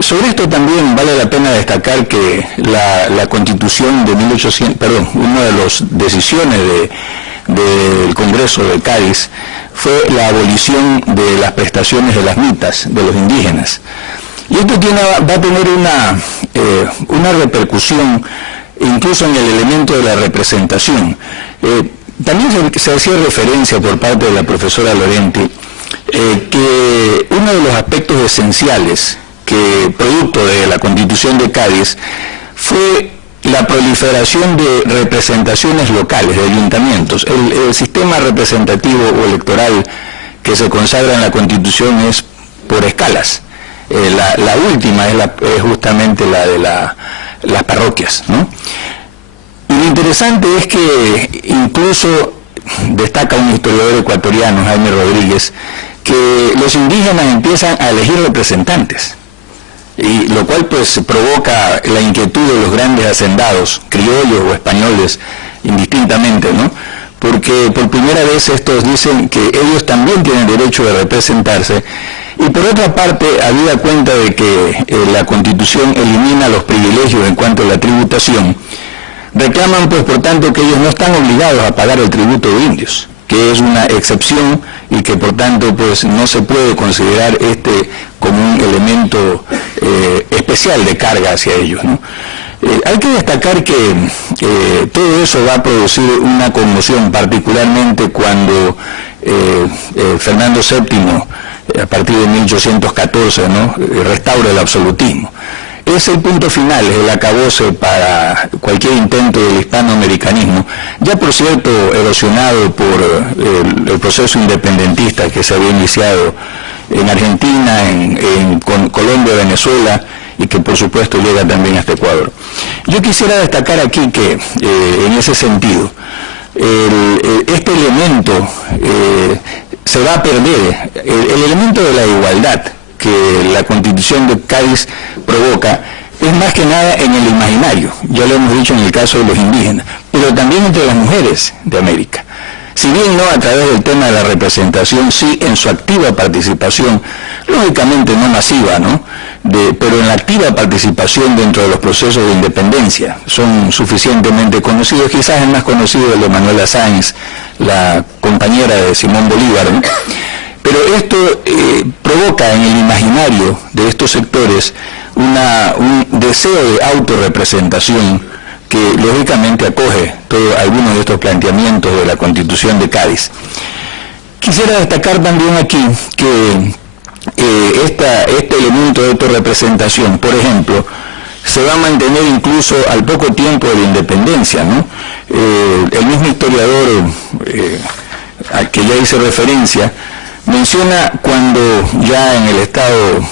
Sobre esto también vale la pena destacar que la Constitución de 1800, una de las decisiones del Congreso de Cádiz fue la abolición de las prestaciones de las mitas de los indígenas. Y esto va a tener una repercusión incluso en el elemento de la representación. También se hacía referencia por parte de la profesora Lorente que uno de los aspectos esenciales que producto de la Constitución de Cádiz fue la proliferación de representaciones locales, de ayuntamientos. El sistema representativo o electoral que se consagra en la Constitución es por escalas. La última es justamente la de las parroquias, ¿no? Y lo interesante es que incluso destaca un historiador ecuatoriano, Jaime Rodríguez, que los indígenas empiezan a elegir representantes, y lo cual pues provoca la inquietud de los grandes hacendados, criollos o españoles, indistintamente, ¿no? Porque por primera vez estos dicen que ellos también tienen derecho de representarse Y por otra parte, habida cuenta de que la Constitución elimina los privilegios en cuanto a la tributación, reclaman pues por tanto que ellos no están obligados a pagar el tributo de indios, que es una excepción y que por tanto pues no se puede considerar como un elemento especial de carga hacia ellos, ¿no? Hay que destacar que todo eso va a producir una conmoción, particularmente cuando Fernando VII, a partir de 1814, ¿no?, restaura el absolutismo. Es el punto final, es el acabose para cualquier intento del hispanoamericanismo, ya por cierto erosionado por el proceso independentista que se había iniciado en Argentina, en Colombia, Venezuela, y que por supuesto llega también hasta Ecuador. Yo quisiera destacar aquí que en ese sentido este elemento se va a perder, el elemento de la igualdad que la Constitución de Cádiz provoca es más que nada en el imaginario, ya lo hemos dicho en el caso de los indígenas, pero también entre las mujeres de América. Si bien no a través del tema de la representación, sí en su activa participación, lógicamente no masiva, ¿no?, pero en la activa participación dentro de los procesos de independencia. Son suficientemente conocidos, quizás el más conocido el de Manuela Sáenz, la compañera de Simón Bolívar, ¿no? Pero esto provoca en el imaginario de estos sectores un deseo de autorrepresentación que lógicamente acoge algunos de estos planteamientos de la Constitución de Cádiz. Quisiera destacar también aquí que este elemento de autorrepresentación, por ejemplo, se va a mantener incluso al poco tiempo de la independencia, ¿no? El mismo historiador al que ya hice referencia menciona cuando ya en el Estado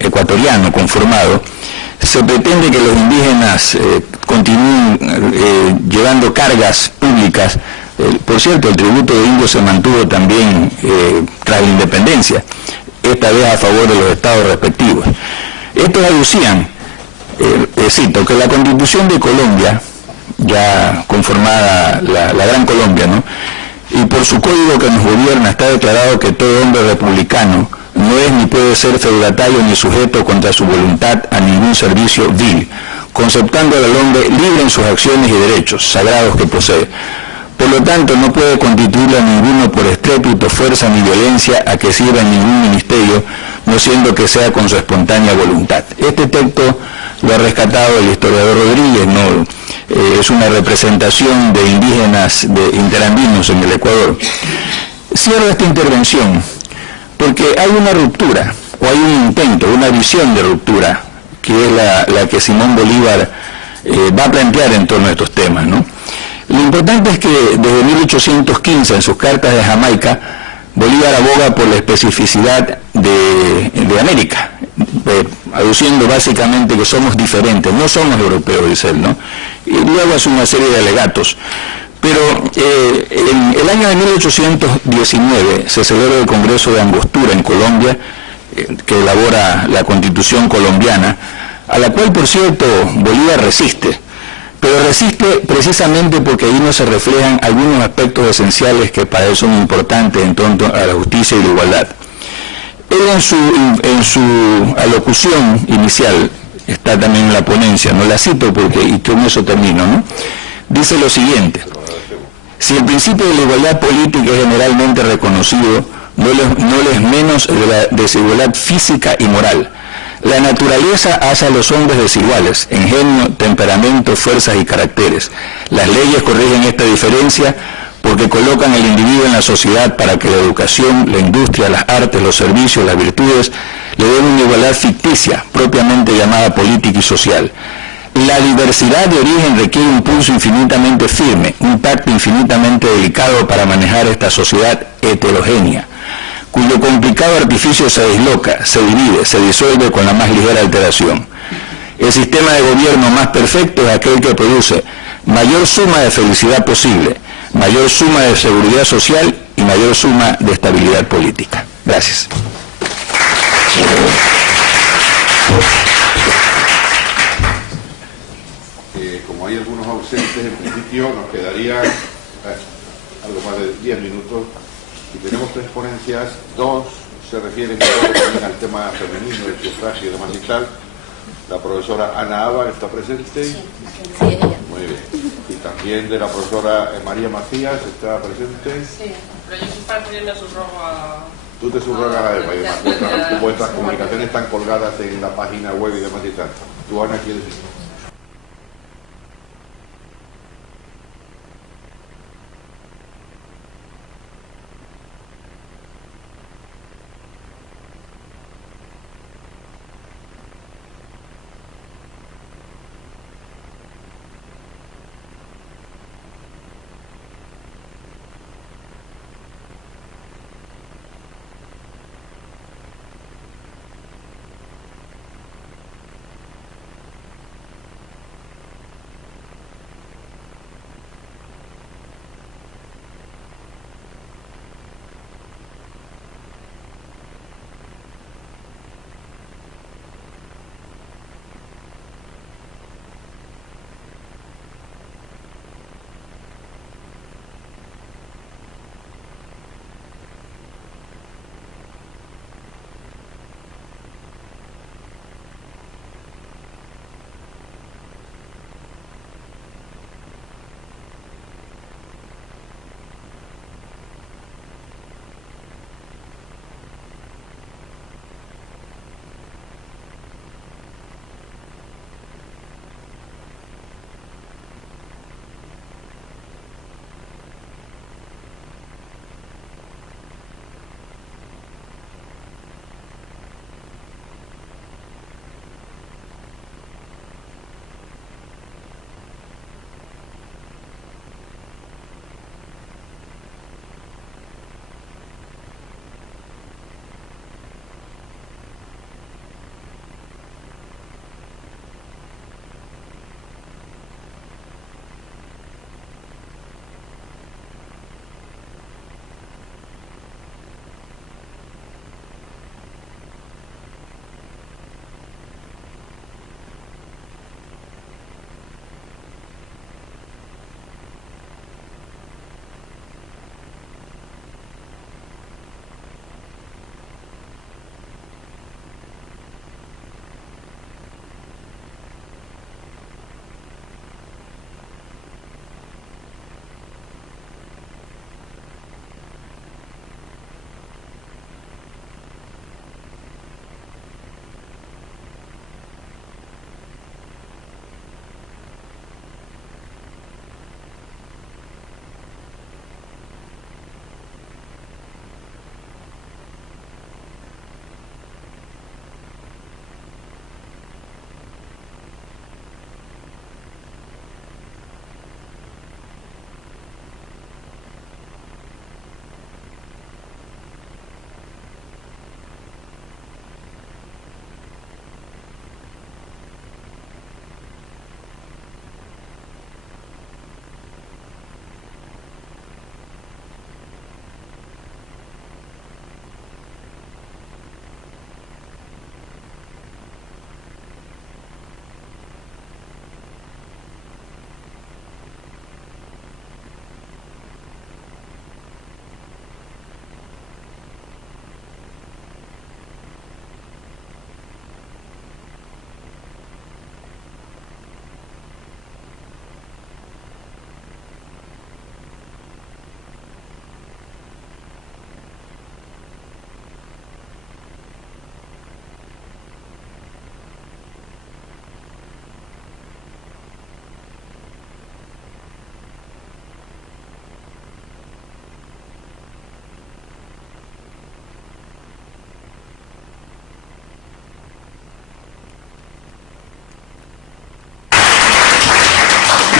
ecuatoriano conformado se pretende que los indígenas continúen llevando cargas públicas. Por cierto, el tributo de indios se mantuvo también tras la independencia, esta vez a favor de los estados respectivos. Estos aducían, cito, que la Constitución de Colombia, ya conformada la Gran Colombia, ¿no?, y por su código que nos gobierna está declarado que todo hombre republicano no es ni puede ser feudatario ni sujeto contra su voluntad a ningún servicio vil, conceptando al hombre libre en sus acciones y derechos sagrados que posee. Por lo tanto, no puede constituirle a ninguno por estrépito, fuerza ni violencia a que sirva en ningún ministerio, no siendo que sea con su espontánea voluntad. Este texto lo ha rescatado el historiador Rodríguez, ¿no? Es una representación de indígenas, de interandinos en el Ecuador. Cierro esta intervención porque hay una ruptura, o hay un intento, una visión de ruptura, que es la que Simón Bolívar va a plantear en torno a estos temas, ¿no? Lo importante es que desde 1815, en sus cartas de Jamaica, Bolívar aboga por la especificidad de América, aduciendo básicamente que somos diferentes, no somos europeos, dice él, ¿no? Y luego hace una serie de alegatos. Pero en el año de 1819 se celebra el Congreso de Angostura en Colombia, que elabora la Constitución colombiana, a la cual, por cierto, Bolívar resiste. Pero resiste precisamente porque ahí no se reflejan algunos aspectos esenciales que para él son importantes en torno a la justicia y la igualdad. Él en su alocución inicial, está también en la ponencia, no la cito porque, y con eso termino, ¿no?, dice lo siguiente: si el principio de la igualdad política es generalmente reconocido, no le es menos de la desigualdad física y moral. La naturaleza hace a los hombres desiguales en genio, temperamento, fuerzas y caracteres. Las leyes corrigen esta diferencia porque colocan al individuo en la sociedad para que la educación, la industria, las artes, los servicios, las virtudes le den una igualdad ficticia, propiamente llamada política y social. La diversidad de origen requiere un pulso infinitamente firme, un tacto infinitamente delicado para manejar esta sociedad heterogénea, cuyo complicado artificio se disloca, se divide, se disuelve con la más ligera alteración. El sistema de gobierno más perfecto es aquel que produce mayor suma de felicidad posible, mayor suma de seguridad social y mayor suma de estabilidad política. Gracias. Como hay algunos ausentes, en principio nos quedaría algo más de 10 minutos y tenemos 3 ponencias, 2 se refieren también al tema femenino, el sufragio y demás y tal. La profesora Ana Aba está presente. Sí, ella. Muy bien. Y también de la profesora María Macías está presente. Sí, pero yo soy para ponerme susurro a... Tú te subrogas a Eva y demás. Vuestras comunicaciones están colgadas en la página web y demás y tal. ¿Tú, Ana, quieres decir?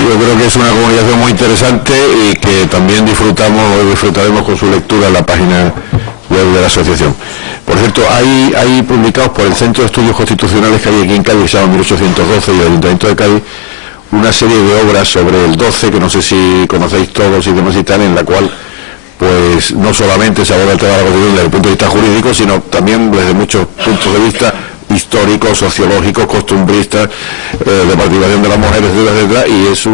Yo creo que es una comunicación muy interesante y que también disfrutaremos con su lectura en la página web de la asociación. Por cierto, hay publicados por el Centro de Estudios Constitucionales que hay aquí en Cádiz, que se llama 1812, y el Ayuntamiento de Cádiz, una serie de obras sobre el 12, que no sé si conocéis todos y demás y tal, en la cual pues no solamente se aborda el tema de la Constitución desde el punto de vista jurídico, sino también desde muchos puntos de vista históricos, sociológicos, costumbristas, de participación de las mujeres, etcétera, etcétera, y es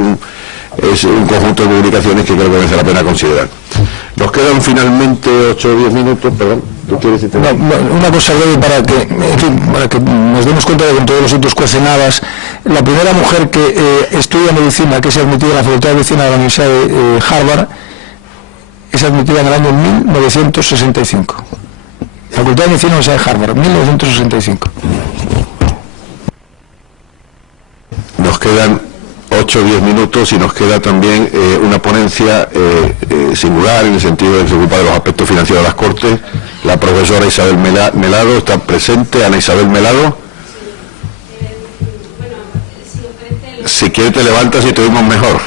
un conjunto de publicaciones que creo que merece la pena considerar. Nos quedan finalmente 8 o 10 minutos, perdón. ¿Tú quieres intervenir? No, una cosa breve para que, en fin, para que nos demos cuenta de que en todos los sitios cuecen habas. La primera mujer que estudia medicina, que es admitida en la Facultad de Medicina de la Universidad de Harvard, es admitida en el año 1965. Facultad de Medicina de la Universidad de Harvard, 1965. Nos quedan 8 o 10 minutos y nos queda también una ponencia singular en el sentido de que se ocupa de los aspectos financieros de las Cortes. La profesora Isabel Melado está presente. Ana Isabel Melado. Si quiere te levantas y te oímos mejor.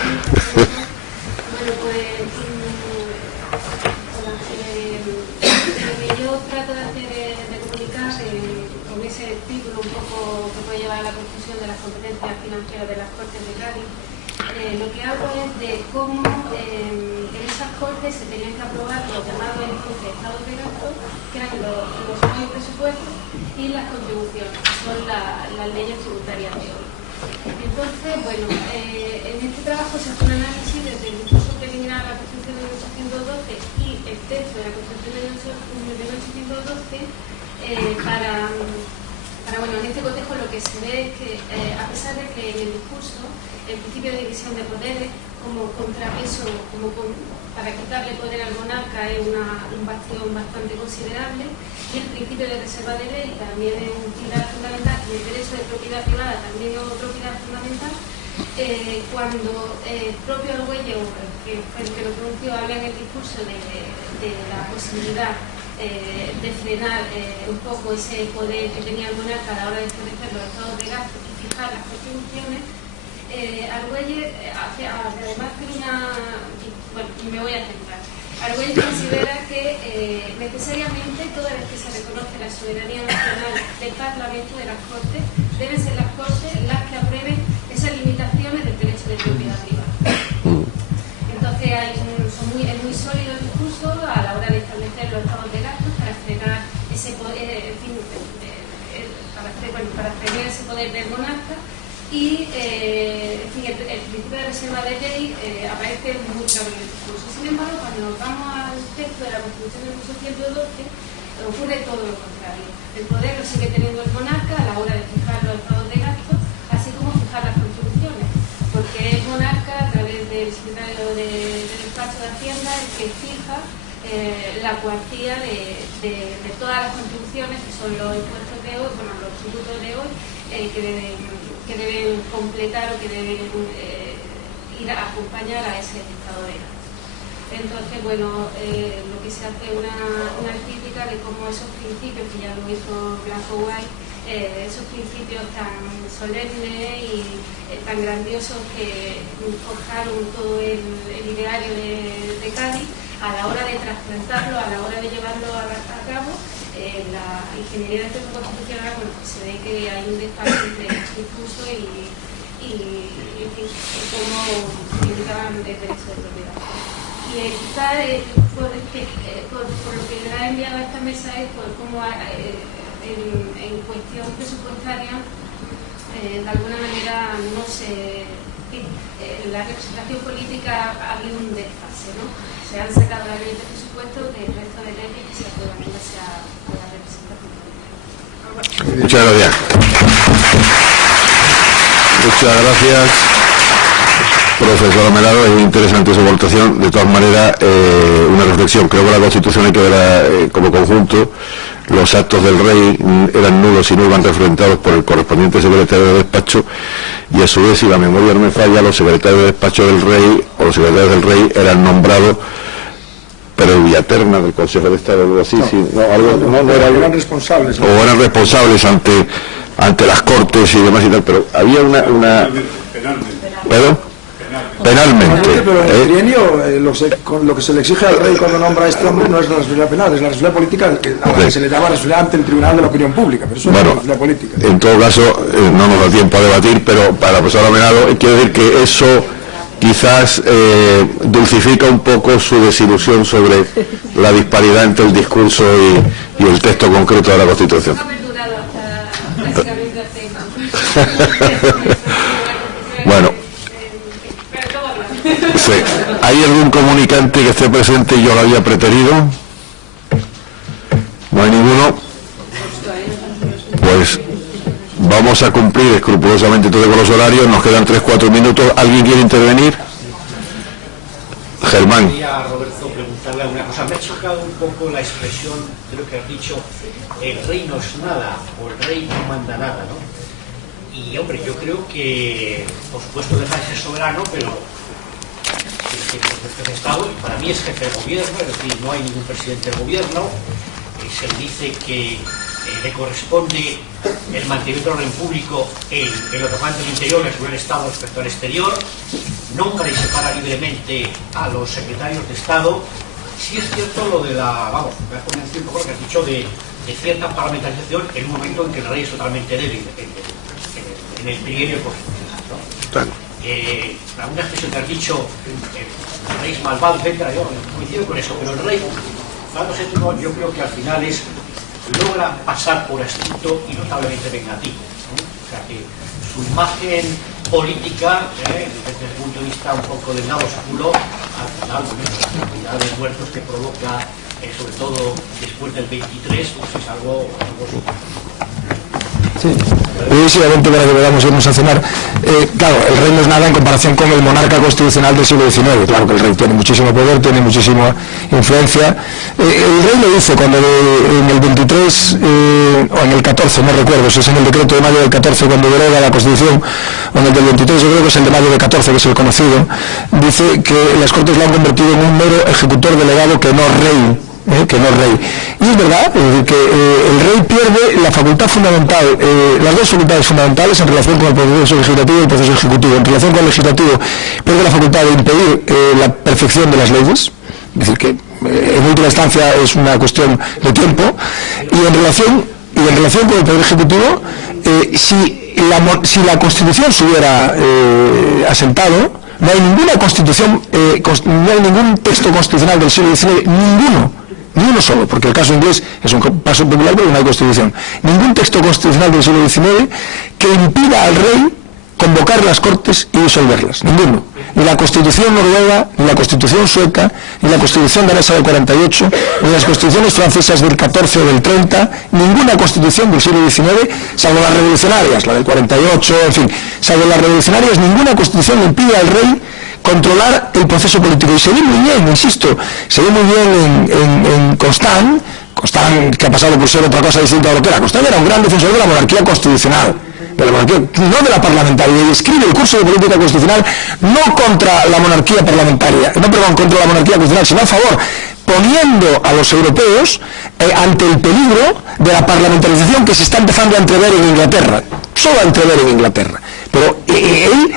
Entonces, bueno, en este trabajo se hace un análisis desde el discurso preliminar a la Constitución de 1812 y el texto de la Constitución de 1812 bueno, en este cotejo lo que se ve es que, a pesar de que en el discurso el principio de división de poderes como contrapeso, para quitarle poder al monarca es un bastión bastante considerable, y el principio de reserva de ley también es un pilar fundamental, y el derecho de propiedad privada también es otro pilar fundamental. Cuando el propio Argüello, que fue el que lo pronunció, habla en el discurso de la posibilidad de frenar un poco ese poder que tenía el monarca a la hora de establecer los estados de gasto y fijar las contribuciones, Argüello hace, además de bueno, me voy a centrar. Argüello considera que necesariamente toda vez que se reconoce la soberanía nacional del Parlamento, de las Cortes, deben ser las Cortes las que aprueben esas limitaciones del derecho de propiedad privada. Entonces es muy sólido el discurso a la hora de establecer los estados de gasto para frenar ese poder, en fin, para frenar ese poder del monarca. Y en fin, el principio de reserva de ley aparece muy claro en el discurso. Sin embargo, cuando nos vamos al texto de la Constitución de 1812, ocurre todo lo contrario. El poder lo sigue teniendo el monarca a la hora de fijar los estados de gasto, así como fijar las contribuciones, porque el monarca, a través del secretario del despacho de Hacienda, el que fija la cuantía de todas las contribuciones, que son los impuestos de hoy, bueno, los tributos de hoy, que deben completar o que deben ir a acompañar a ese estado de gasto. Entonces, bueno, lo que se hace una crítica de cómo esos principios, que ya lo hizo Blanco White, esos principios tan solemnes y tan grandiosos que forjaron todo el ideario de Cádiz, a la hora de trasplantarlo, a la hora de llevarlo a cabo, la ingeniería del texto constitucional, bueno, se ve que hay un desfase entre el discurso y en fin, cómo limitaban el derecho de propiedad. Y quizá por lo que le ha enviado a esta mesa es por cómo en cuestión presupuestaria de alguna manera no se... la representación política ha habido un desfase, ¿no? Se han sacado las leyes de presupuesto del resto de leyes que se aprueban en base a la representación política. Muchas gracias. Muchas gracias, profesora Melado. Es muy interesante su aportación. De todas maneras, una reflexión. Creo que la Constitución hay que ver como conjunto. Los actos del rey eran nulos y no iban refrentados por el correspondiente secretario de despacho, y a su vez, si la memoria no me falla, los secretarios de despacho del rey o los secretarios del rey eran nombrados previa terna del Consejo de Estado, algo así. Eran responsables. O eran responsables ante las Cortes y demás y tal, pero había una ¿perdón? Penalmente. Pero en el trienio, lo que se le exige al rey cuando nombra a este hombre no es la responsabilidad penal, es la responsabilidad política a la que se le llama responsabilidad ante el Tribunal de la Opinión Pública, pero eso es la responsabilidad política. En todo caso, no nos da tiempo a debatir, pero para la profesora Melado quiero decir que eso quizás dulcifica un poco su desilusión sobre la disparidad entre el discurso y el texto concreto de la Constitución. Bueno. 14. ¿Hay algún comunicante que esté presente y yo lo había preterido? ¿No hay ninguno? Pues vamos a cumplir escrupulosamente todo con los horarios. Nos quedan 3-4 minutos. ¿Alguien quiere intervenir? Germán. Quería a Roberto preguntarle alguna cosa. Me ha chocado un poco la expresión, creo que has dicho, el rey no es nada, o el rey no manda nada, ¿no? Y, hombre, yo creo que, por supuesto, deja de ser soberano, pero es jefe de Estado, y para mí es jefe de gobierno, es decir, no hay ningún presidente del gobierno. Se le dice que le corresponde el mantenimiento del orden público en lo que falta del interior, es el Estado respecto al exterior, nombra y separa libremente a los secretarios de Estado. Sí es cierto lo de la, vamos, me has convencido un poco lo que has dicho de cierta parlamentarización en un momento en que el rey es totalmente débil, en el trienio constitucional, ¿no? Claro. Alguna expresión que has dicho, el rey es malvado, etc. Yo coincido con eso, pero el rey, Fernando VII, yo creo que al final logra pasar por astuto y notablemente vengativo, ¿no? O sea que su imagen política, desde el punto de vista un poco del lado oscuro, al final, la cantidad de muertos que provoca, sobre todo después del 23, pues es algo Sí, brevísimamente para que podamos irnos a cenar. Claro, el rey no es nada en comparación con el monarca constitucional del siglo XIX. Claro que el rey tiene muchísimo poder, tiene muchísima influencia. El rey lo hizo cuando en el 23 o en el 14, no recuerdo si es en el decreto de mayo del 14 cuando deroga la Constitución, o en el del 23, yo creo que es el de mayo del 14, que es el conocido, dice que las Cortes lo han convertido en un mero ejecutor delegado que no rey. Que no es rey. Y es verdad que el rey pierde la facultad fundamental, las dos facultades fundamentales en relación con el proceso legislativo y el proceso ejecutivo. En relación con el legislativo pierde la facultad de impedir la perfección de las leyes, es decir, que en última instancia es una cuestión de tiempo, y en relación con el poder ejecutivo, si la Constitución se hubiera asentado, no hay ninguna constitución, no hay ningún texto constitucional del siglo XIX, ni uno solo, porque el caso inglés es un caso popular, pero no hay constitución. Ningún texto constitucional del siglo XIX que impida al rey convocar las Cortes y disolverlas. Ninguno. Ni la Constitución noruega, ni la Constitución sueca, ni la Constitución danesa del 48, ni las constituciones francesas del 14 o del 30, ninguna constitución del siglo XIX, salvo las revolucionarias, la del 48, en fin, salvo las revolucionarias, ninguna constitución impide al rey controlar el proceso político. Y se ve muy bien, insisto, se ve muy bien en Constant, que ha pasado por ser otra cosa distinta a lo que era. Constant era un gran defensor de la monarquía constitucional, de la monarquía, no de la parlamentaria, y escribe el curso de política constitucional no contra la monarquía parlamentaria, contra la monarquía constitucional, sino a favor, poniendo a los europeos ante el peligro de la parlamentarización que se está empezando a entrever en Inglaterra, solo a entrever en Inglaterra. Pero él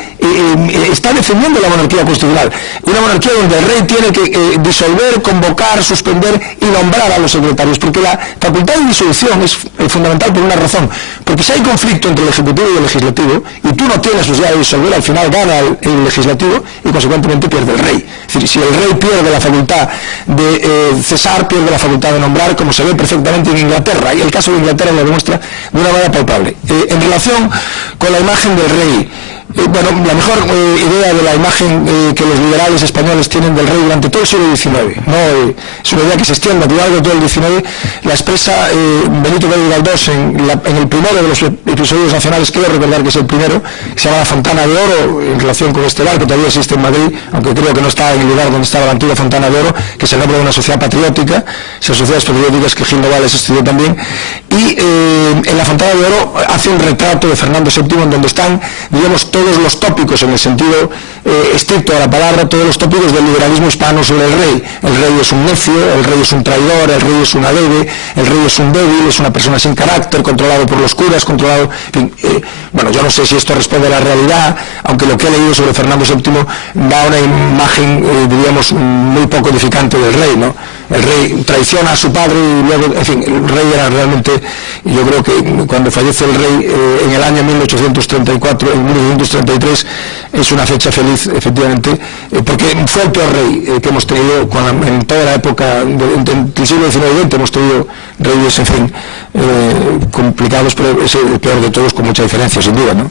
está defendiendo la monarquía constitucional, una monarquía donde el rey tiene que disolver, convocar, suspender y nombrar a los secretarios, porque la facultad de disolución es fundamental por una razón, porque si hay conflicto entre el ejecutivo y el legislativo, y tú no tienes posibilidad de disolver, al final gana el legislativo y consecuentemente pierde el rey. Es decir, si el rey pierde la facultad de cesar, pierde la facultad de nombrar, como se ve perfectamente en Inglaterra, y el caso de Inglaterra lo demuestra de una manera palpable. En relación con la imagen del rey, bueno, la mejor idea de la imagen que los liberales españoles tienen del rey durante todo el siglo XIX, no es una idea que se extiende a lo largo de todo el XIX, la expresa Benito Pérez Galdós en el primero de los episodios nacionales, quiero recordar que es el primero, que se llama La Fontana de Oro, en relación con este bar que todavía existe en Madrid, aunque creo que no está en el lugar donde estaba la antigua Fontana de Oro, que es el nombre de una sociedad patriótica, esas sociedades patrióticas que Gil Novales estudió también, y en La Fontana de Oro hace un retrato de Fernando VII en donde están, digamos, todos los tópicos en el sentido estricto de la palabra, todos los tópicos del liberalismo hispano sobre el rey. El rey es un necio, el rey es un traidor, el rey es un adebe, el rey es un débil, es una persona sin carácter, controlado por los curas, controlado... En fin, bueno, yo no sé si esto responde a la realidad, aunque lo que he leído sobre Fernando VII da una imagen, diríamos, muy poco edificante del rey, ¿no? El rey traiciona a su padre y luego, en fin, el rey era realmente, yo creo que cuando fallece el rey en el año 1834, en 1933, es una fecha feliz, efectivamente, porque fue el peor rey que hemos tenido en toda la época, entre el siglo XIX y XX hemos tenido reyes, en fin, complicados, pero es el peor de todos con mucha diferencia, sin duda, ¿no?